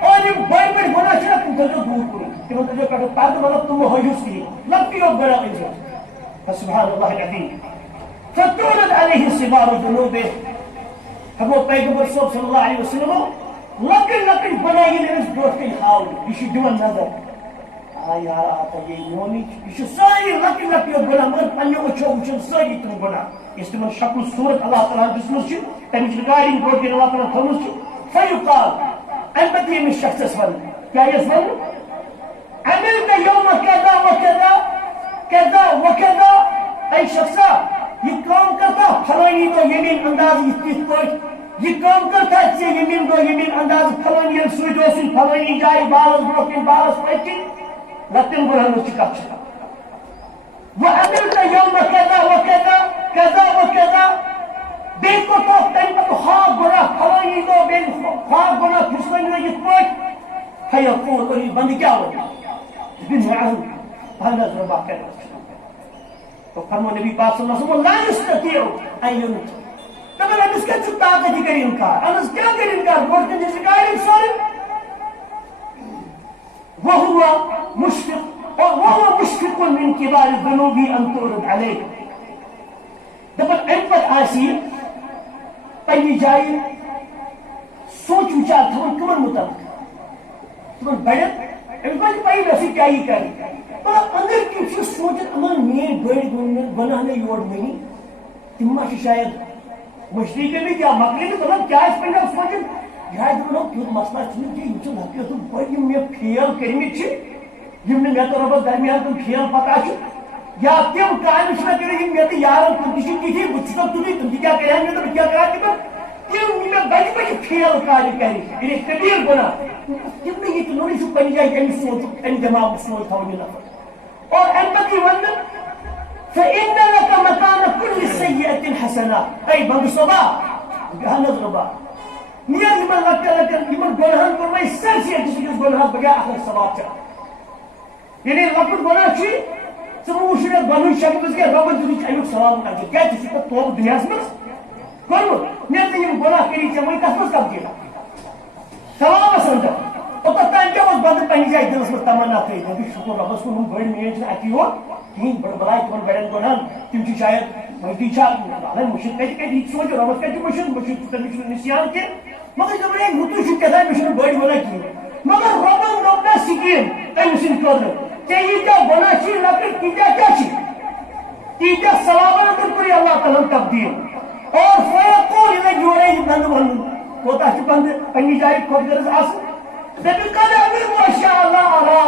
اور یہ بڑے بڑے گناہ چھت تم تو دور کرو تم تو کٹ پرد مطلب تم ہویس کی لکٹ لوگ بڑا انجو سبحان اللہ العظیم فتولد علیہ صغار ذنوبه ہمو پیغمبر صلی اللہ علیہ وسلم لکٹ لکٹ گناہ یہ اس بروک کے حال یہ دیوان نظر یار آتا یہ نونی یہ ساری لکٹ لکٹ گناہ مگر پنیو اچھو وچھن ساری تم گناہ اس تمن شکل صورت اللہ تعالیٰ دسمس تمچ ریکارڈنگ بروک کے اللہ تعالیٰ تھمس فیقال ان پتہ میں شخص ون کیا یہ ون عملت یوم کذا وکذا کذا وکذا اے شخصا یہ کام کرتا فلانی تو یمین انداز اس پاٹ یہ کام کرتا ہے یمین تو یمین انداز فلانی سوئی دوسری فلانی جائے balls broken balls Patan لتن Brihan چکا وعملت يوم كذا وكذا كذا وكذا بيكو تو تنبت خاق گناہ فلانی دو بین خاق گناہ پھسلنی یت پاٹ فیقول اور یہ بند کیا ہوگا بنعم هذا ضربا کرنا تو فرمو نبی پاک صلی اللہ علیہ وسلم لا يستطيع ان ينطق طبعا ہم اس کا چھتا آتا کر انکار ہم اس کیا کر انکار بورتن جیسے کہا انسان وهو مشفق من كبار الذنوب ان تورد عليه دبل انفت آسی پنی جائے سوچ وچار تمن کمن مطابق تمن بڑت انفت پائی ویسی کیا ہی کر پر اندر کچھ سوچت امن مین بڑ گناہ نے یوڑ منی تم شاید مشری کے بھی کیا مکلی تو مطلب کیا اس پنجاب سوچت یہ دونوں کیوں مسئلہ چھنے کہ یہ چل حقیقت تم بڑی میں پھیل کرمی چھ یم نے تو رب درمیان تم کھیل پکا چھ یا تم کام چھنا کرے یم میں یار تم کسی کی بچ تو تم کیا کرے میں تو کیا کرا کہ تم میں بڑی بڑی کھیل کاری کری یہ کبیر گناہ تم نے یہ نوری چھ پنی جائے کہ سوچ ان دماغ سوچ تھا نہ اور انبتی ون فإن لك مكان كل سيئة حسنة اي بند صبا جهنم ربا نیا یمن لکٹ یمن گناہن کروائی سرسی کسی کس گناہ بگیا اخر ثواب چاہ یعنی لکٹ گناہ چی سمو شیئر بنوی شکل کے ربن جنی چاہیوک ثواب کرجی کیا چیزی کا توب دنیا سمس کرو نیتا یم گناہ کری چاہ وہی کس مس کب جیلا ثواب سندر اور تتان کیا اس بند پہنی جائے دل اس میں تمنا کری کہ شکر رب اس کو ہم بڑی مین چیز اکی ہو تین بڑ بلائی تمن بڑن گناہن تم چی شاید مجھتی چاہ اللہ مشید کہتی کہ دیکھ سوچ رب اس کہتی مشید تنشن نسیان کے مگر جب ایک مطلب شکر کہتا ہے مشن بڑی گناہ کی مگر ربن سکیم تم سن کر کہ یہ کیا گناہ چی لکٹ کی کیا چی تیتیا ثوابن اندر کری اللہ تعالیٰ تبدیل اور فیقول یہ جوڑے بند ون کوتا چھ بند پنی جائے خود غرض آسن دبی قد امر ما شاء اللہ علی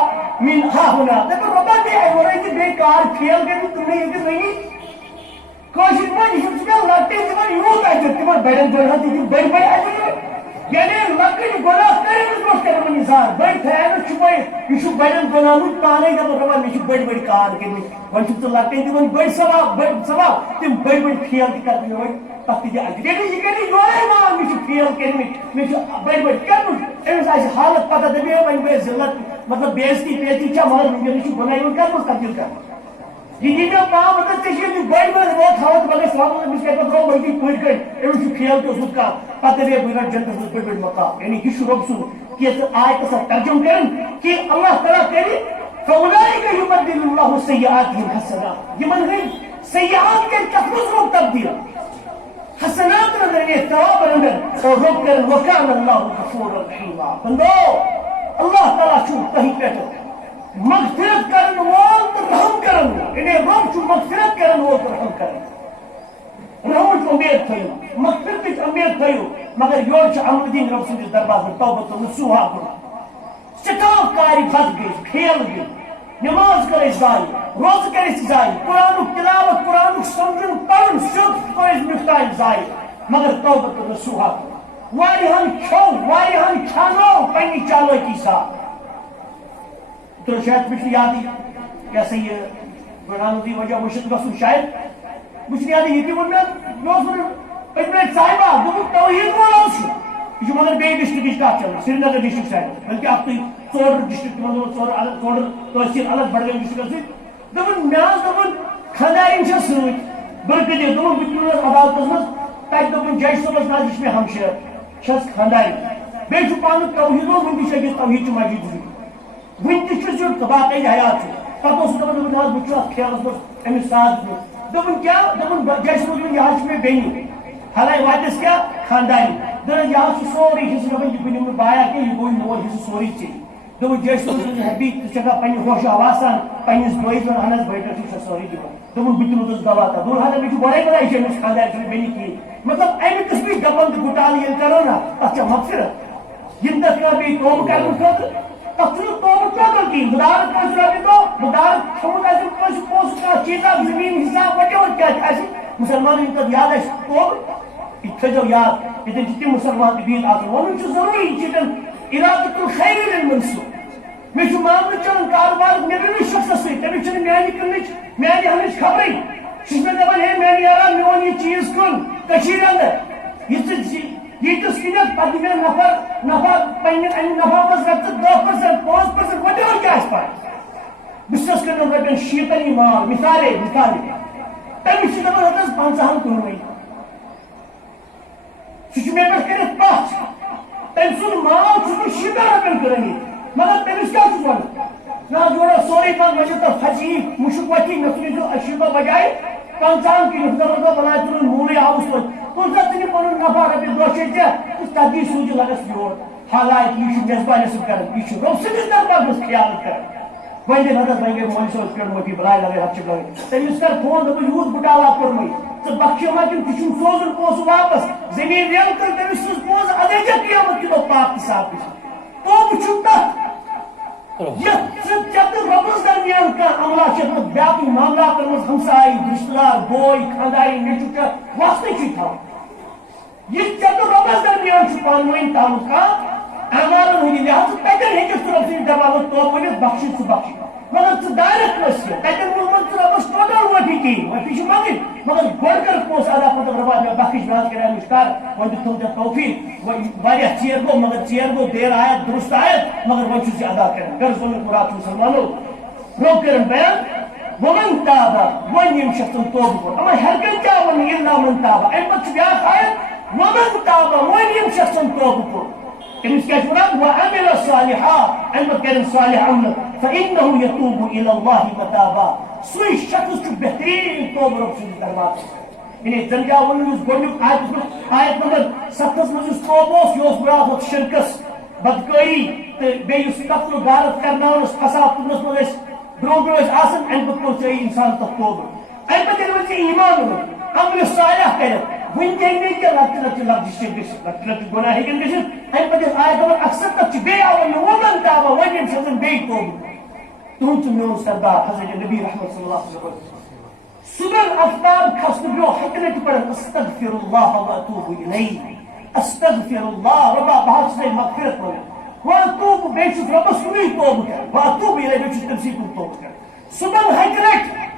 من ہا ہونا دبی ربا دی جوڑے کی بے کار کھیل گئے تم نے یہ نہیں کوشش میں یہ سب لگتے ہیں تمہاری یوں تاجر تمہاری بیڈن جوڑا تھی بڑی بڑی آجر یعنی لکڑی گناہ کرے اس کرے من انسان بڑی تھیانو چھپے یہ چھو بیڈن گناہوں پانے گا ربا میں چھو بڑی بڑی کار کرنے ون چھو تو لگتے ہیں تمہاری بڑی ثواب تم بڑی بڑی کھیل کی کرتے ہیں تک تھی آجر یہ کہنی جوڑے مان میں چھو کھیل کرنے میں چھو بڑی بڑی کرنے ایس آج حالت پتہ دبی ہے بڑی ذلت مطلب بیزتی پیتی چا مہر میں چھو بنائی ان کرنے تبدیل کرنے یہ جو پاؤں مطلب تشکیل بڑی بڑی بہت حالت بڑے سواب اللہ مجھ کے پتہ رو بڑی پوڑ کر ایوہ چھو کھیل کے اس کا پتہ بھی بڑی جنت سے بڑی بڑی مقام یعنی یہ شروع سن کہ اس آیت سے ترجم کریں کہ اللہ تعالیٰ کہے فَأُولَئِكَ يُبَدِّلُ اللَّهُ سَيِّئَاتِهِمْ حَسَنَاتٍ یہ من گئی سیئات کے کفرز روک تبدیل حسنات اندر یہ ثواب اندر اور روک کر وَكَانَ اللَّهُ غَفُورًا رَحِيمًا بندو اللہ تعالیٰ چھو کہیں پیٹھو مغفرت کرن وول تو رحم کرن یعنی رب چھو مغفرت کرن وول تو رحم کرن رحم چھو امید تھیو مغفرت چھو امید تھیو مگر یور چھو عمدین رب سندس درباز میں توبت و نسوحا کرن سٹاف کاری بھت گئی کھیل گئی نماز کرے زائی روز کرے زائی قرآن تلاوت قرآن سمجھن پڑھن شد کوئی مفتاح زائی مگر توبت و نسوحا کرن واریہن کھو واریہن کھانو پنی چالو کی ساتھ تو شاید مجھے یاد ہی کیسے یہ گناہوں دی وجہ مشکل گسن شاید مجھے یاد یہ کہ وہ میں روزن ایک صاحبہ دو توحید والا چھو یہ مگر بے ڈسٹرکٹ کا چلنا سری نگر ڈسٹرکٹ شاید بلکہ آپ تو ژور ڈسٹرکٹ مطلب ژور تحصیل الگ بڑھ گئے ڈسٹرکٹ سے دپن میاز دپن خاندارین چھ سۭتۍ بلکہ دے دپن بہٕ عدالتس منٛز تتہِ دپن جج صٲبس نزدیک چھِ مےٚ ہمشیر چھس خاندارین بیٚیہِ چھُ پانہٕ توحید وول وٕنہِ تہِ چھِ أکِس توحید چہِ مسجد ضروٗری ون تک باقی حیات پتہ دپان بہت کھیلس مز امس ساتھ دپن کیا دپن جیسے روز یہ میں بینی حالانکہ واتس کیا خاندانی دپان یہ سوری حصہ دپان یہ نم بایا کہ یہ گوئی مول حصہ سوری ٹھیک دپان جیسے روز حبی ٹھیک پنہ ہوش آسان پنس بھائی اہن بھائی سوری دپان بہت روزس گواہ تھا دور حالانکہ مجھے بڑے بڑا یہ خاندان بینی کہین مطلب امہ قسمک گپن تو گٹال یل کرو نا تک مغفرت یم تک بیٚیہِ توبہ کرنے خاطر تک توبہ ٹوٹل کی مدارت پوز ربی تو مدارت سمجھ آئی پوز پوز کا چیزا زمین حساب وٹیور کیا ایسی مسلمان ان کا یاد ہے توبہ اتھجو یاد اتن جتی مسلمان دین آتے ونن چھو ضروری چیزن ارادت الخیر للمنصور میں چھو معاملہ چلن کاروبار نیبرمی شخص سے تبھی چھو میانی کرنچ میانی ہمیں خبری چھو میں دبن ہے میانی آرام میون یہ چیز کن کشیر اندر یہ تو سینت پتی میں نفر پہنے نفع مز رکھتے 2% 5% وٹیور کیا اس پائے بسس کرنے رکھن شیطنی مال مثالے تمی چھ دپان ہتس 50 کنوئی سہ میں پہ کرت پچ تم سن مال چھ شیطان رکھن کرنی مگر تمس کیا چھ ون نا جوڑا سوری پان وجہ تو پھچی مشک وتی نسلی جو اشیبہ بجائے 50 کی نفر بلائے تر مولی آوس پر کچھ تھی پن نفع رپیس 2 تدی سوجی لگس یور حالانکہ یہ میزبانی سب کر یہ رب سندس دربار مز خیال کر ون دن حدس ون گئی مول صاحب پہ مفی برائے لگے ہاتھ لگے تمس کر فون دپ یوت بٹالا کورمے ژٕ بخشما کن تھی سوزن پونسہٕ واپس زمین ریل کر تمس سوز پونسہٕ ادے ژےٚ قیامت کِنو پاک تہٕ صاف گژھِ توبہٕ چھُ تتھ یتھ ژٕ تہٕ رۄبس درمیان کانٛہہ عملہ چھِ باقٕے معاملاتن منٛز ہمساے رشتہٕ دار بوے خانداری نیٚچوٗ ژےٚ واسطے چھُے تھاوُن یہ ژےٚ تہٕ رۄبس درمیان چھُ پانہٕ ؤنۍ تعلقات اعمالن ہٕنٛدِ لحاظ تتٮ۪ن ہیٚککھ ژٕ رۄب سٕنٛدِ دربارس منٛز توبہٕ ؤنِتھ بخشِتھ ژٕ بخشِتھ مگر ژٕ دارکھ نہٕ کینٛہہ تتٮ۪ن ووٚنمُت ژٕ رۄبس ٹوٹل معٲفی کِہیٖنۍ معٲفی چھِ منٛگٕنۍ مگر گۄڈٕ کر پونٛسہٕ ادا مطلب رۄبا مےٚ بخش مےٚ حظ کرے امِچ کر وۄنۍ دِتھُم ژےٚ توفیٖق واریاہ ژیر گوٚو مگر ژیر گوٚو دیر آیت درست آیت مگر وۄنۍ چھُس یہِ ادا کران غرض ووٚنُکھ مُراد مُسلمانو برٛونٛہہ کٔرٕن بیان ومن تاب ون یم شخصن توبہ کوٚر اما ہر کانٛہہ کیٛاہ ووٚن الا من تاب امہِ پتہٕ چھُ بیاکھ آیت ومن تاب ون یم شخصن توبہ کوٚر تٔمِس کیٛاہ چھُ ونان وعمل صالحا امہِ پتہٕ کرن صالح عمل فانه يتوب الى الله متابا سُے شخص چھُ بہتریٖن توبہ رۄب سٕنٛدِس دربارس یعنی زن کیٛاہ ووٚن یُس گۄڈنیُک آیت نمبر 7 منٛز یُس توبہ اوس یہِ اوس مراد ہوٚتھ شرکس بدکٲری تہٕ بیٚیہِ یُس قتل غارت کرناونس فساد تُلنس منٛز ٲسۍ برٛونٛہہ برٛونٛہہ ٲسۍ آسان امہِ پتہٕ کوٚر ژےٚ انسان تتھ توبہ ام پتہ ییٚلہِ ایمان عمل صالح کرِ ون نہیں کہ لکٹ لفظ لکٹ لکٹ گناہ ہیٚکن گٔژھِتھ ام پتہ آیت اکثر تک بیٚیہِ آو وومن تہِ آو وۄنۍ ییٚمہِ سۭتۍ بیٚیہِ توبہٕ تُہُنٛد تہٕ میون سردار حضرت نبی رحمت صلی اللہ علیہ وسلم صبح آفتاب کھسنہٕ برٛونٛہہ ہَتہِ لَٹہِ پڑھان استغفر اللہ واتوب الیہ استغفر اللہ ربا بہٕ حظ چھُس مغفرت منٛگان واتوب بیٚیہِ چھُس رۄبس کُنُے توبہٕ کران واتوب الیہ بیٚیہِ چھُس تٔمۍ سٕے کُن توبہٕ کران صبحن ہَتہِ لَٹہِ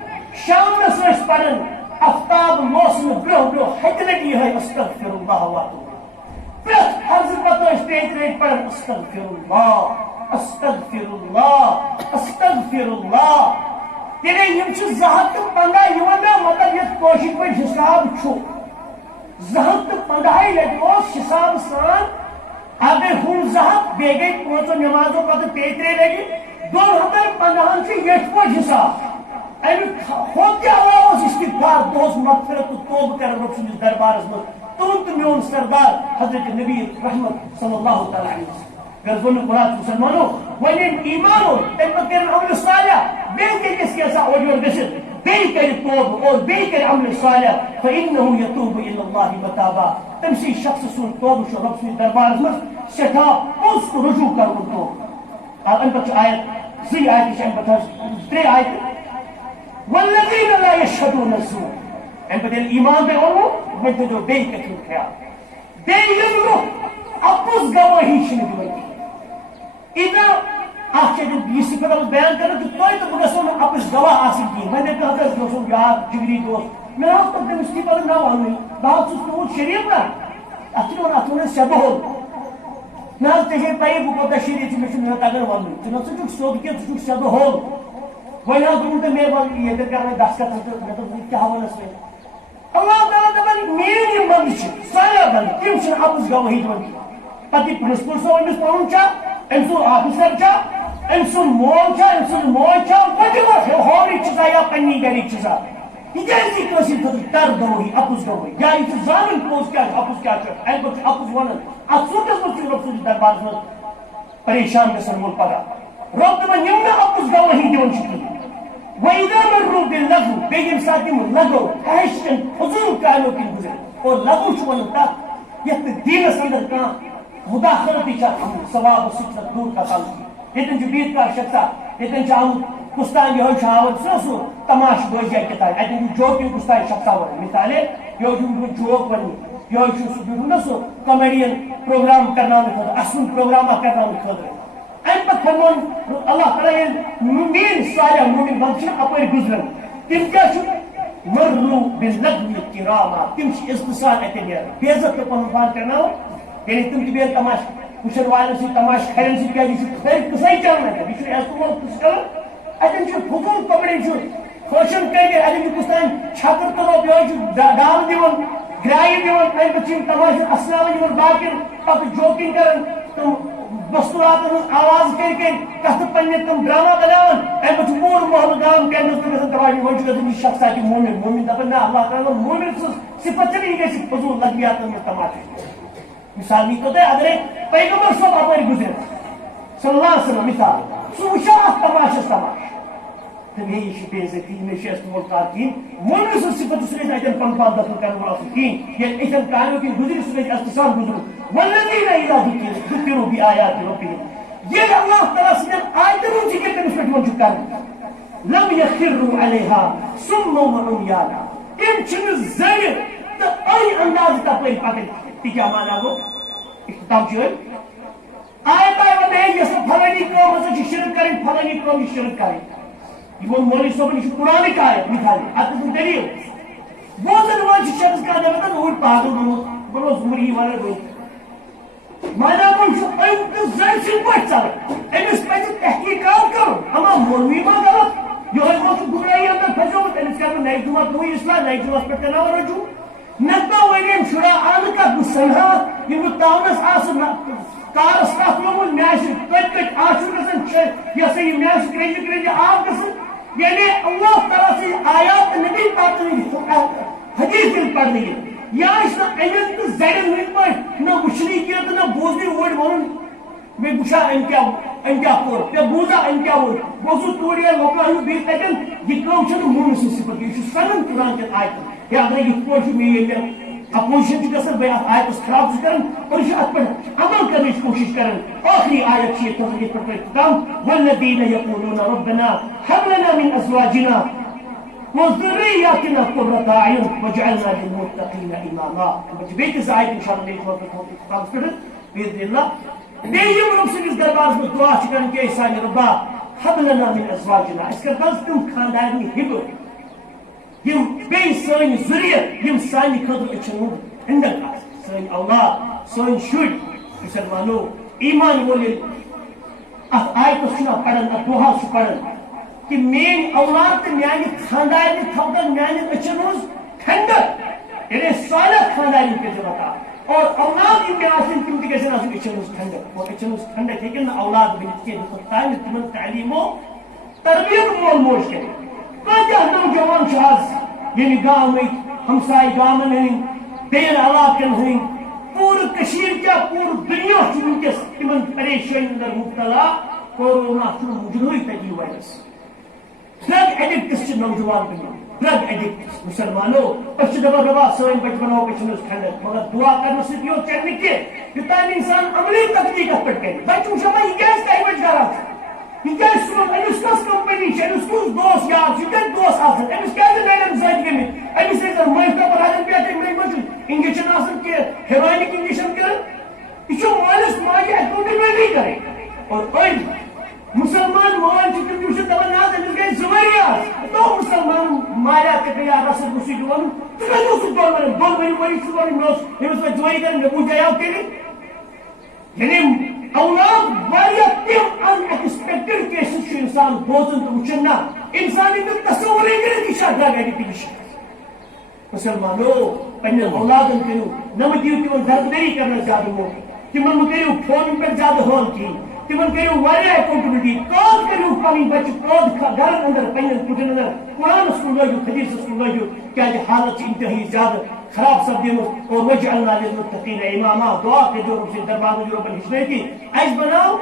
شامنس ٲسۍ پڑھان آفتاب لوسنہٕ برٛونٛہہ برٛونٛہہ ہَتہِ لَٹہِ یِہوٚے استغفر اللہ واتوب پرٛٮ۪تھ عرضہٕ پتہٕ ٲسۍ تیٚتہِ لَٹہِ پڑھان استغفر اللہ استغفر اللہ استغفر اللہ تیٚلے یِم چھِ 215 یِوان مےٚ مطلب یَتھ کٲشِر پٲٹھۍ حِساب چھُ 215 لَٹہِ اوس حِساب سان اگر ہُم 200 بیٚیہِ گٔے 5 نٮ۪مازو پتہٕ بیٚیہِ 3 لَٹہِ 215 چھُ ییٚتھۍ پٲٹھۍ حِساب اَمیُک ہُتھ تہِ علاوٕ اوس استغفار دۄہس مغفرت تہٕ توبہٕ کران رۄب سٕنٛدِس دربارس منٛز تُہُنٛد تہٕ میون سردار حضرت نبی رحمت صلی اللہ تعالیٰ علیہ وسلم گر گۄڈنیُک قرآن مسلمانو وۄنۍ ییٚمۍ ایمان اوٚن تَمہِ پتہٕ کٔرِن عملہِ صالح بیٚیہِ کٔرِس کینٛژھا اورٕ یورٕ گٔژھِتھ بیٚیہِ کَرِ توبہٕ اور بیٚیہِ کَرِ عملہِ صالح فإنه يتوب إلى الله متابا تٔمۍ سٕے شخصہٕ سُنٛد توبہٕ چھُ رۄب سٕنٛدِس دربارس منٛز سٮ۪ٹھاہ پوٚز تہٕ رجوٗع کرُن توبہٕ اَمہِ پتہٕ چھُ آیت 2 آیتہٕ چھِ اَمہِ پتہٕ حظ 3 آیتہٕ والذین لا یشهدون الزور اَمہِ پتہٕ ییٚلہِ ایمان تۄہہِ اوٚنوٕ وۄنۍ تھٲیزیو بیٚیہِ کَتھِ ہُنٛد خیال بیٚیہِ یِم لُکھ اَپُز گوٲہی چھِنہٕ دِوان اِذا اکھ چھِ یہِ صِفت آمٕژ بیان کرنہٕ تہٕ تۄہہِ تہٕ بہٕ گژھو نہٕ اَپُز گواہ آسٕنۍ کِہیٖنۍ وۄنۍ دَپہِ حضرت مےٚ اوسُم یار جگری دوست مےٚ حظ کوٚر تٔمِس تہِ پَنُن ناو وَننُے بہٕ حظ چھُس تیوٗت شریٖف نا اَتھ چھِ وَنان اَتھ وَنان سٮ۪دوہل مےٚ حظ ژےٚ چھے پَیی بہٕ کوٗتاہ شریٖف چھُ مےٚ چھُنہٕ مےٚ تَگان وَننُے ژٕ ژٕ چھُکھ سیوٚد کینٛہہ ژٕ چھُکھ سٮ۪دوہل وۄنۍ حظ دوٚپُن تہٕ مےٚ وَن ییٚتٮ۪ن کَرنَے دستخط تہٕ مےٚ دوٚپ کیٛاہ وَنَس وۄنۍ اللہ تعالیٰ دَپان میٲنۍ یِم بنٛدٕ چھِ صالح بنٛدٕ تِم چھِنہٕ اَپُز گوٲہی دِوان کینٛہہ پَتہٕ یہِ پرنسپل صٲب أمِس پَنُن چھا أمۍ سُنٛد آفِسر چھا أمۍ سُنٛد مول چھا أمۍ سٕنٛز موج چھا وۄنۍ ہورٕچ چھِ سا یا پنٛنی گرِچ چھِ سا یہِ کیٛازِ یی کٲنٛسہِ ہِنٛدِ خٲطرٕ ٹر گوٲہی اَپُز گوٲہی یا یہِ چھُ زانان پوٚز کیٛاہ چھُ اَپُز کیٛاہ چھُ اَمہِ پَتہٕ چھُ اَپُز وَنان اَتھ صوٗرتس منٛز چھُ رۄب سٕنٛدِس دربارس منٛز پریشان گژھن وول پگاہ رۄب دَپان یِم نہٕ اَپُز گوٲہی دِوان چھِ کِہیٖنۍ وَإِذَا مَرُّوا بِاللَّغْوِ بیٚیہِ ییٚمہِ ساتہٕ تِم لغو فحشن فضوٗل کامیو کِنۍ گُزرن اور لغو چھُ وَنان تَتھ یَتھ نہٕ دیٖنس انٛدر کانٛہہ مُداخلتٕے چھِ اَتھ آمٕژ ثوابہٕ سۭتۍ چھِ دوٗر کَتان ییٚتٮ۪ن چھُ بیٖتکار شخصا ییٚتٮ۪ن چھُ آمُت کُستان یِہوٚے چھُ ہاوان سُہ تماشہٕ بٲزیا کِتابہِ اَتٮ۪ن چھُ جوکِنگ کُستان شخصا وَنان مِثالے یِہوٚے چھُ وٕنۍکٮ۪ن جوک وَننہِ یِہوٚے چھُ سُہ بیوٗٹھمُت نا سُہ کامیڈین پروگرام کرناونہٕ خٲطرٕ اَسُن پروگراما کرناونہٕ خٲطرٕ اَمہِ پتہٕ فرمون اللہ تعالیٰ ییٚلہِ میٲنۍ صالح موٗمِن بنٛدٕ چھِنہ اَپٲرۍ گُزران تِم کیٛاہ چھُ مَرُّوا بِاللَّغْوِ کِراما تِم چھِ عزتہٕ سان اَتٮ۪ن نیران بے عزت تہٕ پَنُن پان کرناوان یعنی تِم تہِ بیٚہن تماشہٕ وٕچھن والٮ۪ن سۭتۍ تماشہٕ کھرٮ۪ن سۭتۍ کیٛازِ یہِ چھُ کھٔرۍ قٕصَے چلان اَتٮ۪ن یہِ چھُنہٕ عزتہٕ وول قٕصہٕ چلان اَتٮ۪ن چھُ فضوٗل کۄمڈی چھُ فٲشن کٔرِتھ اَتٮ۪ن چھُ کُستان چھکٕر تُلو یِہوٚے چھُ ڈالہٕ دِوان گرٛایہِ دِوان اَمہِ پتہٕ چھِ یِم تماشہٕ اَسناوان یِمن باقین پتہٕ جوکِنگ کران تِم مستوٗراتن ہٕنٛز آواز کٔرۍ کٔرۍ کتھٕ پننہِ تِم ڈراما بناوان اَمہِ پتہٕ چھُ پوٗرٕ محلہٕ گام کیٚنٛہہ تہٕ گژھان دپان وۄنۍ چھُ گژھان یہِ شخصا کہِ موٗمِن موٗمِن دپان نہ اللہ تعالیٰ موٗمِن سٕنٛز صِفت چھنہٕ یہِ گژھِ فضوٗل لغوِیاتن منٛز تماشہٕ مثال نِیٖتو تُہۍ اگرے پیغمبر صٲب اَپٲرۍ گُزرِ صلی اللہ علیہ وسلم مثال سُہ وٕچھان اَتھ تماشس تماشہٕ تہٕ بیٚیہِ یہِ چھِ بے عزتی مےٚ چھِ عزتہٕ وول کانٛہہ کِہیٖنۍ موٗمِن سٕنٛز صِفت سُہ گژھِ اَتٮ۪ن پنُن پان دخل کرن وول آسُن کِہیٖنۍ ییٚلہِ یِتھٮ۪ن کامیو کِنۍ گُزرِ سُہ گژھِ عزتہٕ سان گُزرُن والذیٖنَ اِذا ذُکِرُوا بِآیاتِ رَبِّہِم ییٚلہِ اللہ تعالیٰ سٕنٛدٮ۪ن آیتن ہُنٛد ذِکر تٔمِس پٮ۪ٹھ یِوان چھُ کرنہٕ لم یخروا علیہا صُمًّا وعمیانا تِم چھِنہٕ زٔرِ تہٕ أنۍ اندازٕ تپٲرۍ پکان تہِ کیٛاہ مانا گوٚو اختتام چھُ أنۍ آیت آیہِ وۄنۍ یۄس فلٲنی کٲم ہسا چھِ شرک کرٕنۍ فلٲنی کٲم چھِ شرک کرٕنۍ یہِ ووٚن مولوی صٲبن یہِ چھُ قرآنٕکۍ آیت مِثالے اَتھ ٲسۍ دٔلیٖل بوزن وٲلۍ چھِ شخص کانٛہہ دپان اوٗرۍ پاگل گوٚمُت بہٕ اوسُس عمر یی ونان بہٕ مانا وۄنۍ چھُ أمۍ تہِ زٔنۍ سٕنٛدۍ پٲٹھۍ ژلان أمِس پزِ تحقیٖقات کرُن اما مولوی ما غلط یِہوٚے ما چھُ گُمرٲہی اندر پھسیومُت أمِس کرٕ بہٕ نَیہِ جُمعہ دۄہٕے اصلاح نَیہِ جُمعس پٮ۪ٹھ کرناوان رجوٗع نتہٕ وۄنۍ أمۍ شُرا اَنہٕ کتھ بہٕ سنہا ییٚلہِ بہٕ تاونس آسہٕ کارس تتھ لوٚگمُت مےٚ آسہِ کٔتۍ کٔتۍ آشُر گژھان یہِ ہسا یہِ مےٚ آسہِ کرٛیٚجہِ کرٛیٚجہِ آب گژھان یعنی اللہ تعالیٰ سٕنٛدۍ آیات نبی پاک حدیٖث ییٚلہِ پرنہٕ یِن یہِ آسہِ نہٕ اَمٮ۪ن تہٕ زرٮ۪ن ہٕنٛدۍ پٲٹھۍ نہ وٕچھنٕے کینٛہہ تہٕ نہ بوزنٕے اوڑ وَنُن مےٚ وٕچھا أمۍ کیٛاہ ان کیا کور پہ بوزا ان کیا ووت بوزو توڑیا لوکا بی تکن یہ کام چھ مون سے صفت یہ سنن قرآن کے آیت یا اگر یہ کوش میں اپوزیشن چھ گژھان بیان آیت خراب چھ کرن اور یہ ات پر عمل کرنے کی کوشش کرن آخری آیت چھ تفسیر پر اختتام والذین یقولون ربنا هب لنا من ازواجنا وذرياتنا قرة أعين وجعلنا للمتقين إماما. بيت زايد إن شاء الله ليش بإذن الله. بيجي من نفسك الدربار بالدعاء شكرا كيسان ربا هب لنا من أزواجنا. إسكت بس تم خاندارني هبر. يم بين ساني زرية يم ساني كذب إتشنون عندك ساني الله ساني شود مسلمانو إيمان ولل آية سنا پڑھن الدعاء سو پڑھن کہ مین اولاد میانہ خاندان تھوتن میانہ اچھن ہز ٹھنڈک یعنی صالح خاندان کے بتا اور اولاد ان کے آسن تم تک اچھن اچھن ہز ٹھنڈک اور اچھن ہز ٹھنڈک لیکن اولاد بنت کے تعلیم تمن تعلیم و تربیت مول موج کرے کجا نوجوان شاز یعنی گاؤں میں ہمسائے گامن ہند بین علاقن ہند پور کشیر کیا پور دنیا ونکس تمن پریشانی اندر مبتلا کورونا مجروحی تجی وائرس ڈرگ ایڈکٹس نوجوان بنو ڈرگ ایڈکٹس مسلمانوں اس دبا دبا سوئن بچ بناؤ بچن ٹھنڈک مگر دعا کرنے سے یہ چلنے کے یوتان انسان عملی تحقیقت پہ کرے بچوں شما یہ کیس کا ایوج گارا یہ کیس سنو انس کس کمپنی چھ انس کس دوست یاد یہ کس دوست آسن انس کیس نیلن زائد گمی انس سے مجھتا پر آدم پیاتے میں مجھل انجیکشن آسن کے ہیروئنک انجیکشن کرن یہ چھو مالس ماجی اکاؤنٹیبلٹی کرے اور مسلمان مان چھ تم چھو دبا ناز انس گئی زوریات تو مسلمان مایا کے بیا رسل گسی دوان تو کہ دوست دول بری سواری نوس انس میں جوری کرن نبو جایا کے یعنی اولاد واریاہ تم ان ایکسپیکٹڈ کیسز چھ انسان بوزن تو وچنا انسان ان تصور کرے کہ شاید ڈرگ ایڈکٹ مسلمانوں پنن اولادن کرو نم دیو تمن دربدری کرنا زیادہ مو تمن کرو فون پر زیادہ ہول کی تمن کرو واریاہ اکاؤنٹیبلٹی کال کرو پنن بچہ کال گھر اندر پنن کٹن اندر قرآن سکول لگو حدیث سکول لگو کیا حالت انتہائی زیادہ خراب سبدیم اور وجعلنا للمتقین اماما دعا کے جو رب سے دربار میں جو رب نے کی ایس بناؤ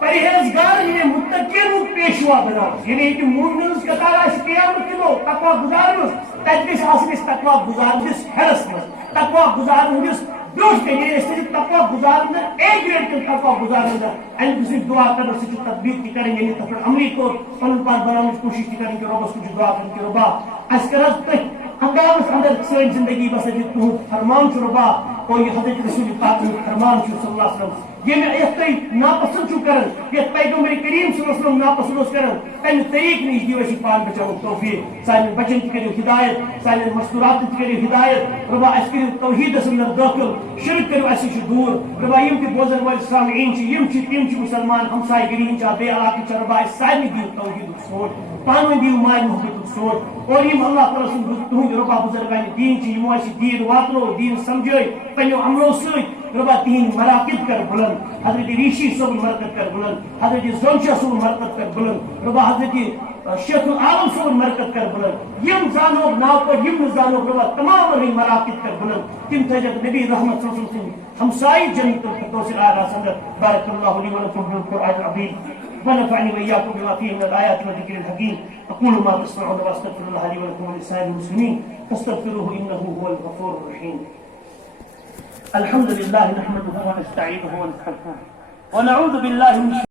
پرہیزگار یعنی متقین پیشوا بناؤ یعنی کہ مومنز قطار آش قیامت کلو تقوی گزارنس تجلس آسنس تقوی گزارنس حرس میں تقوی گزارنس دوست یعنی اس سے تقوی گزارنا ایک گریڈ کے تقوی گزارنا ان کسی دعا کرنے سے تطبیق کی کریں یعنی تفر عملی کو پن پان بنانے کی کوشش کی کریں کہ رب اس کو دعا کریں کہ ربا اس کرز تک انداز اندر سوئن زندگی بس تہد فرمان چھ ربا اور یہ حضرت رسول پاک فرمان چھ صلی اللہ علیہ وسلم یہ میں ایک ناپسند چھو کرن یہ پیغمبر کریم صلی اللہ علیہ وسلم ناپسند کرن تمہ طریق نش دیو اسی پان بچاؤ توفیق سان بچن تہ کرو ہدایت سان مستورات تہ کرو ہدایت ربا اس کرو توحید اندر داخل شرک کرو اس دور ربا یم تہ بوزن وال سامعین چھ یم چھ تم چھ مسلمان ہمسائے گری چھ بے علاقہ چھ ربا اس سارے دیو توحید سوچ پانو دیو ماے محبت سوچ اور یم اللہ تعالی سن تہند ربا بزرگان دین چھ یم اس دین واتنو دین سمجھے پنو عملو ست ربا تین مراقب کر بلند حضرت ریشی صبح مرکت کر بلند حضرت زونشا صبح مرکت کر بلند ربا حضرت شیخ العالم صبح مرکت کر بلند یم زانو ناو پر یم زانو ربا تمام رہی مراقب کر بلند تم تجد نبی رحمت صلی اللہ علیہ وسلم ہمسائی جنت الفردوس الاعلی سندر بارک اللہ لی ولکم بالقرآن العظیم ونفعني وإياكم بما فيه من الآيات والذكر الحكيم أقول ما تسمعون وأستغفر الله لي ولكم ولسائر المسلمين فاستغفروه إنه هو الغفور الرحيم. الحمد لله نحمده ونستعينه ونستغفره ونعوذ بالله من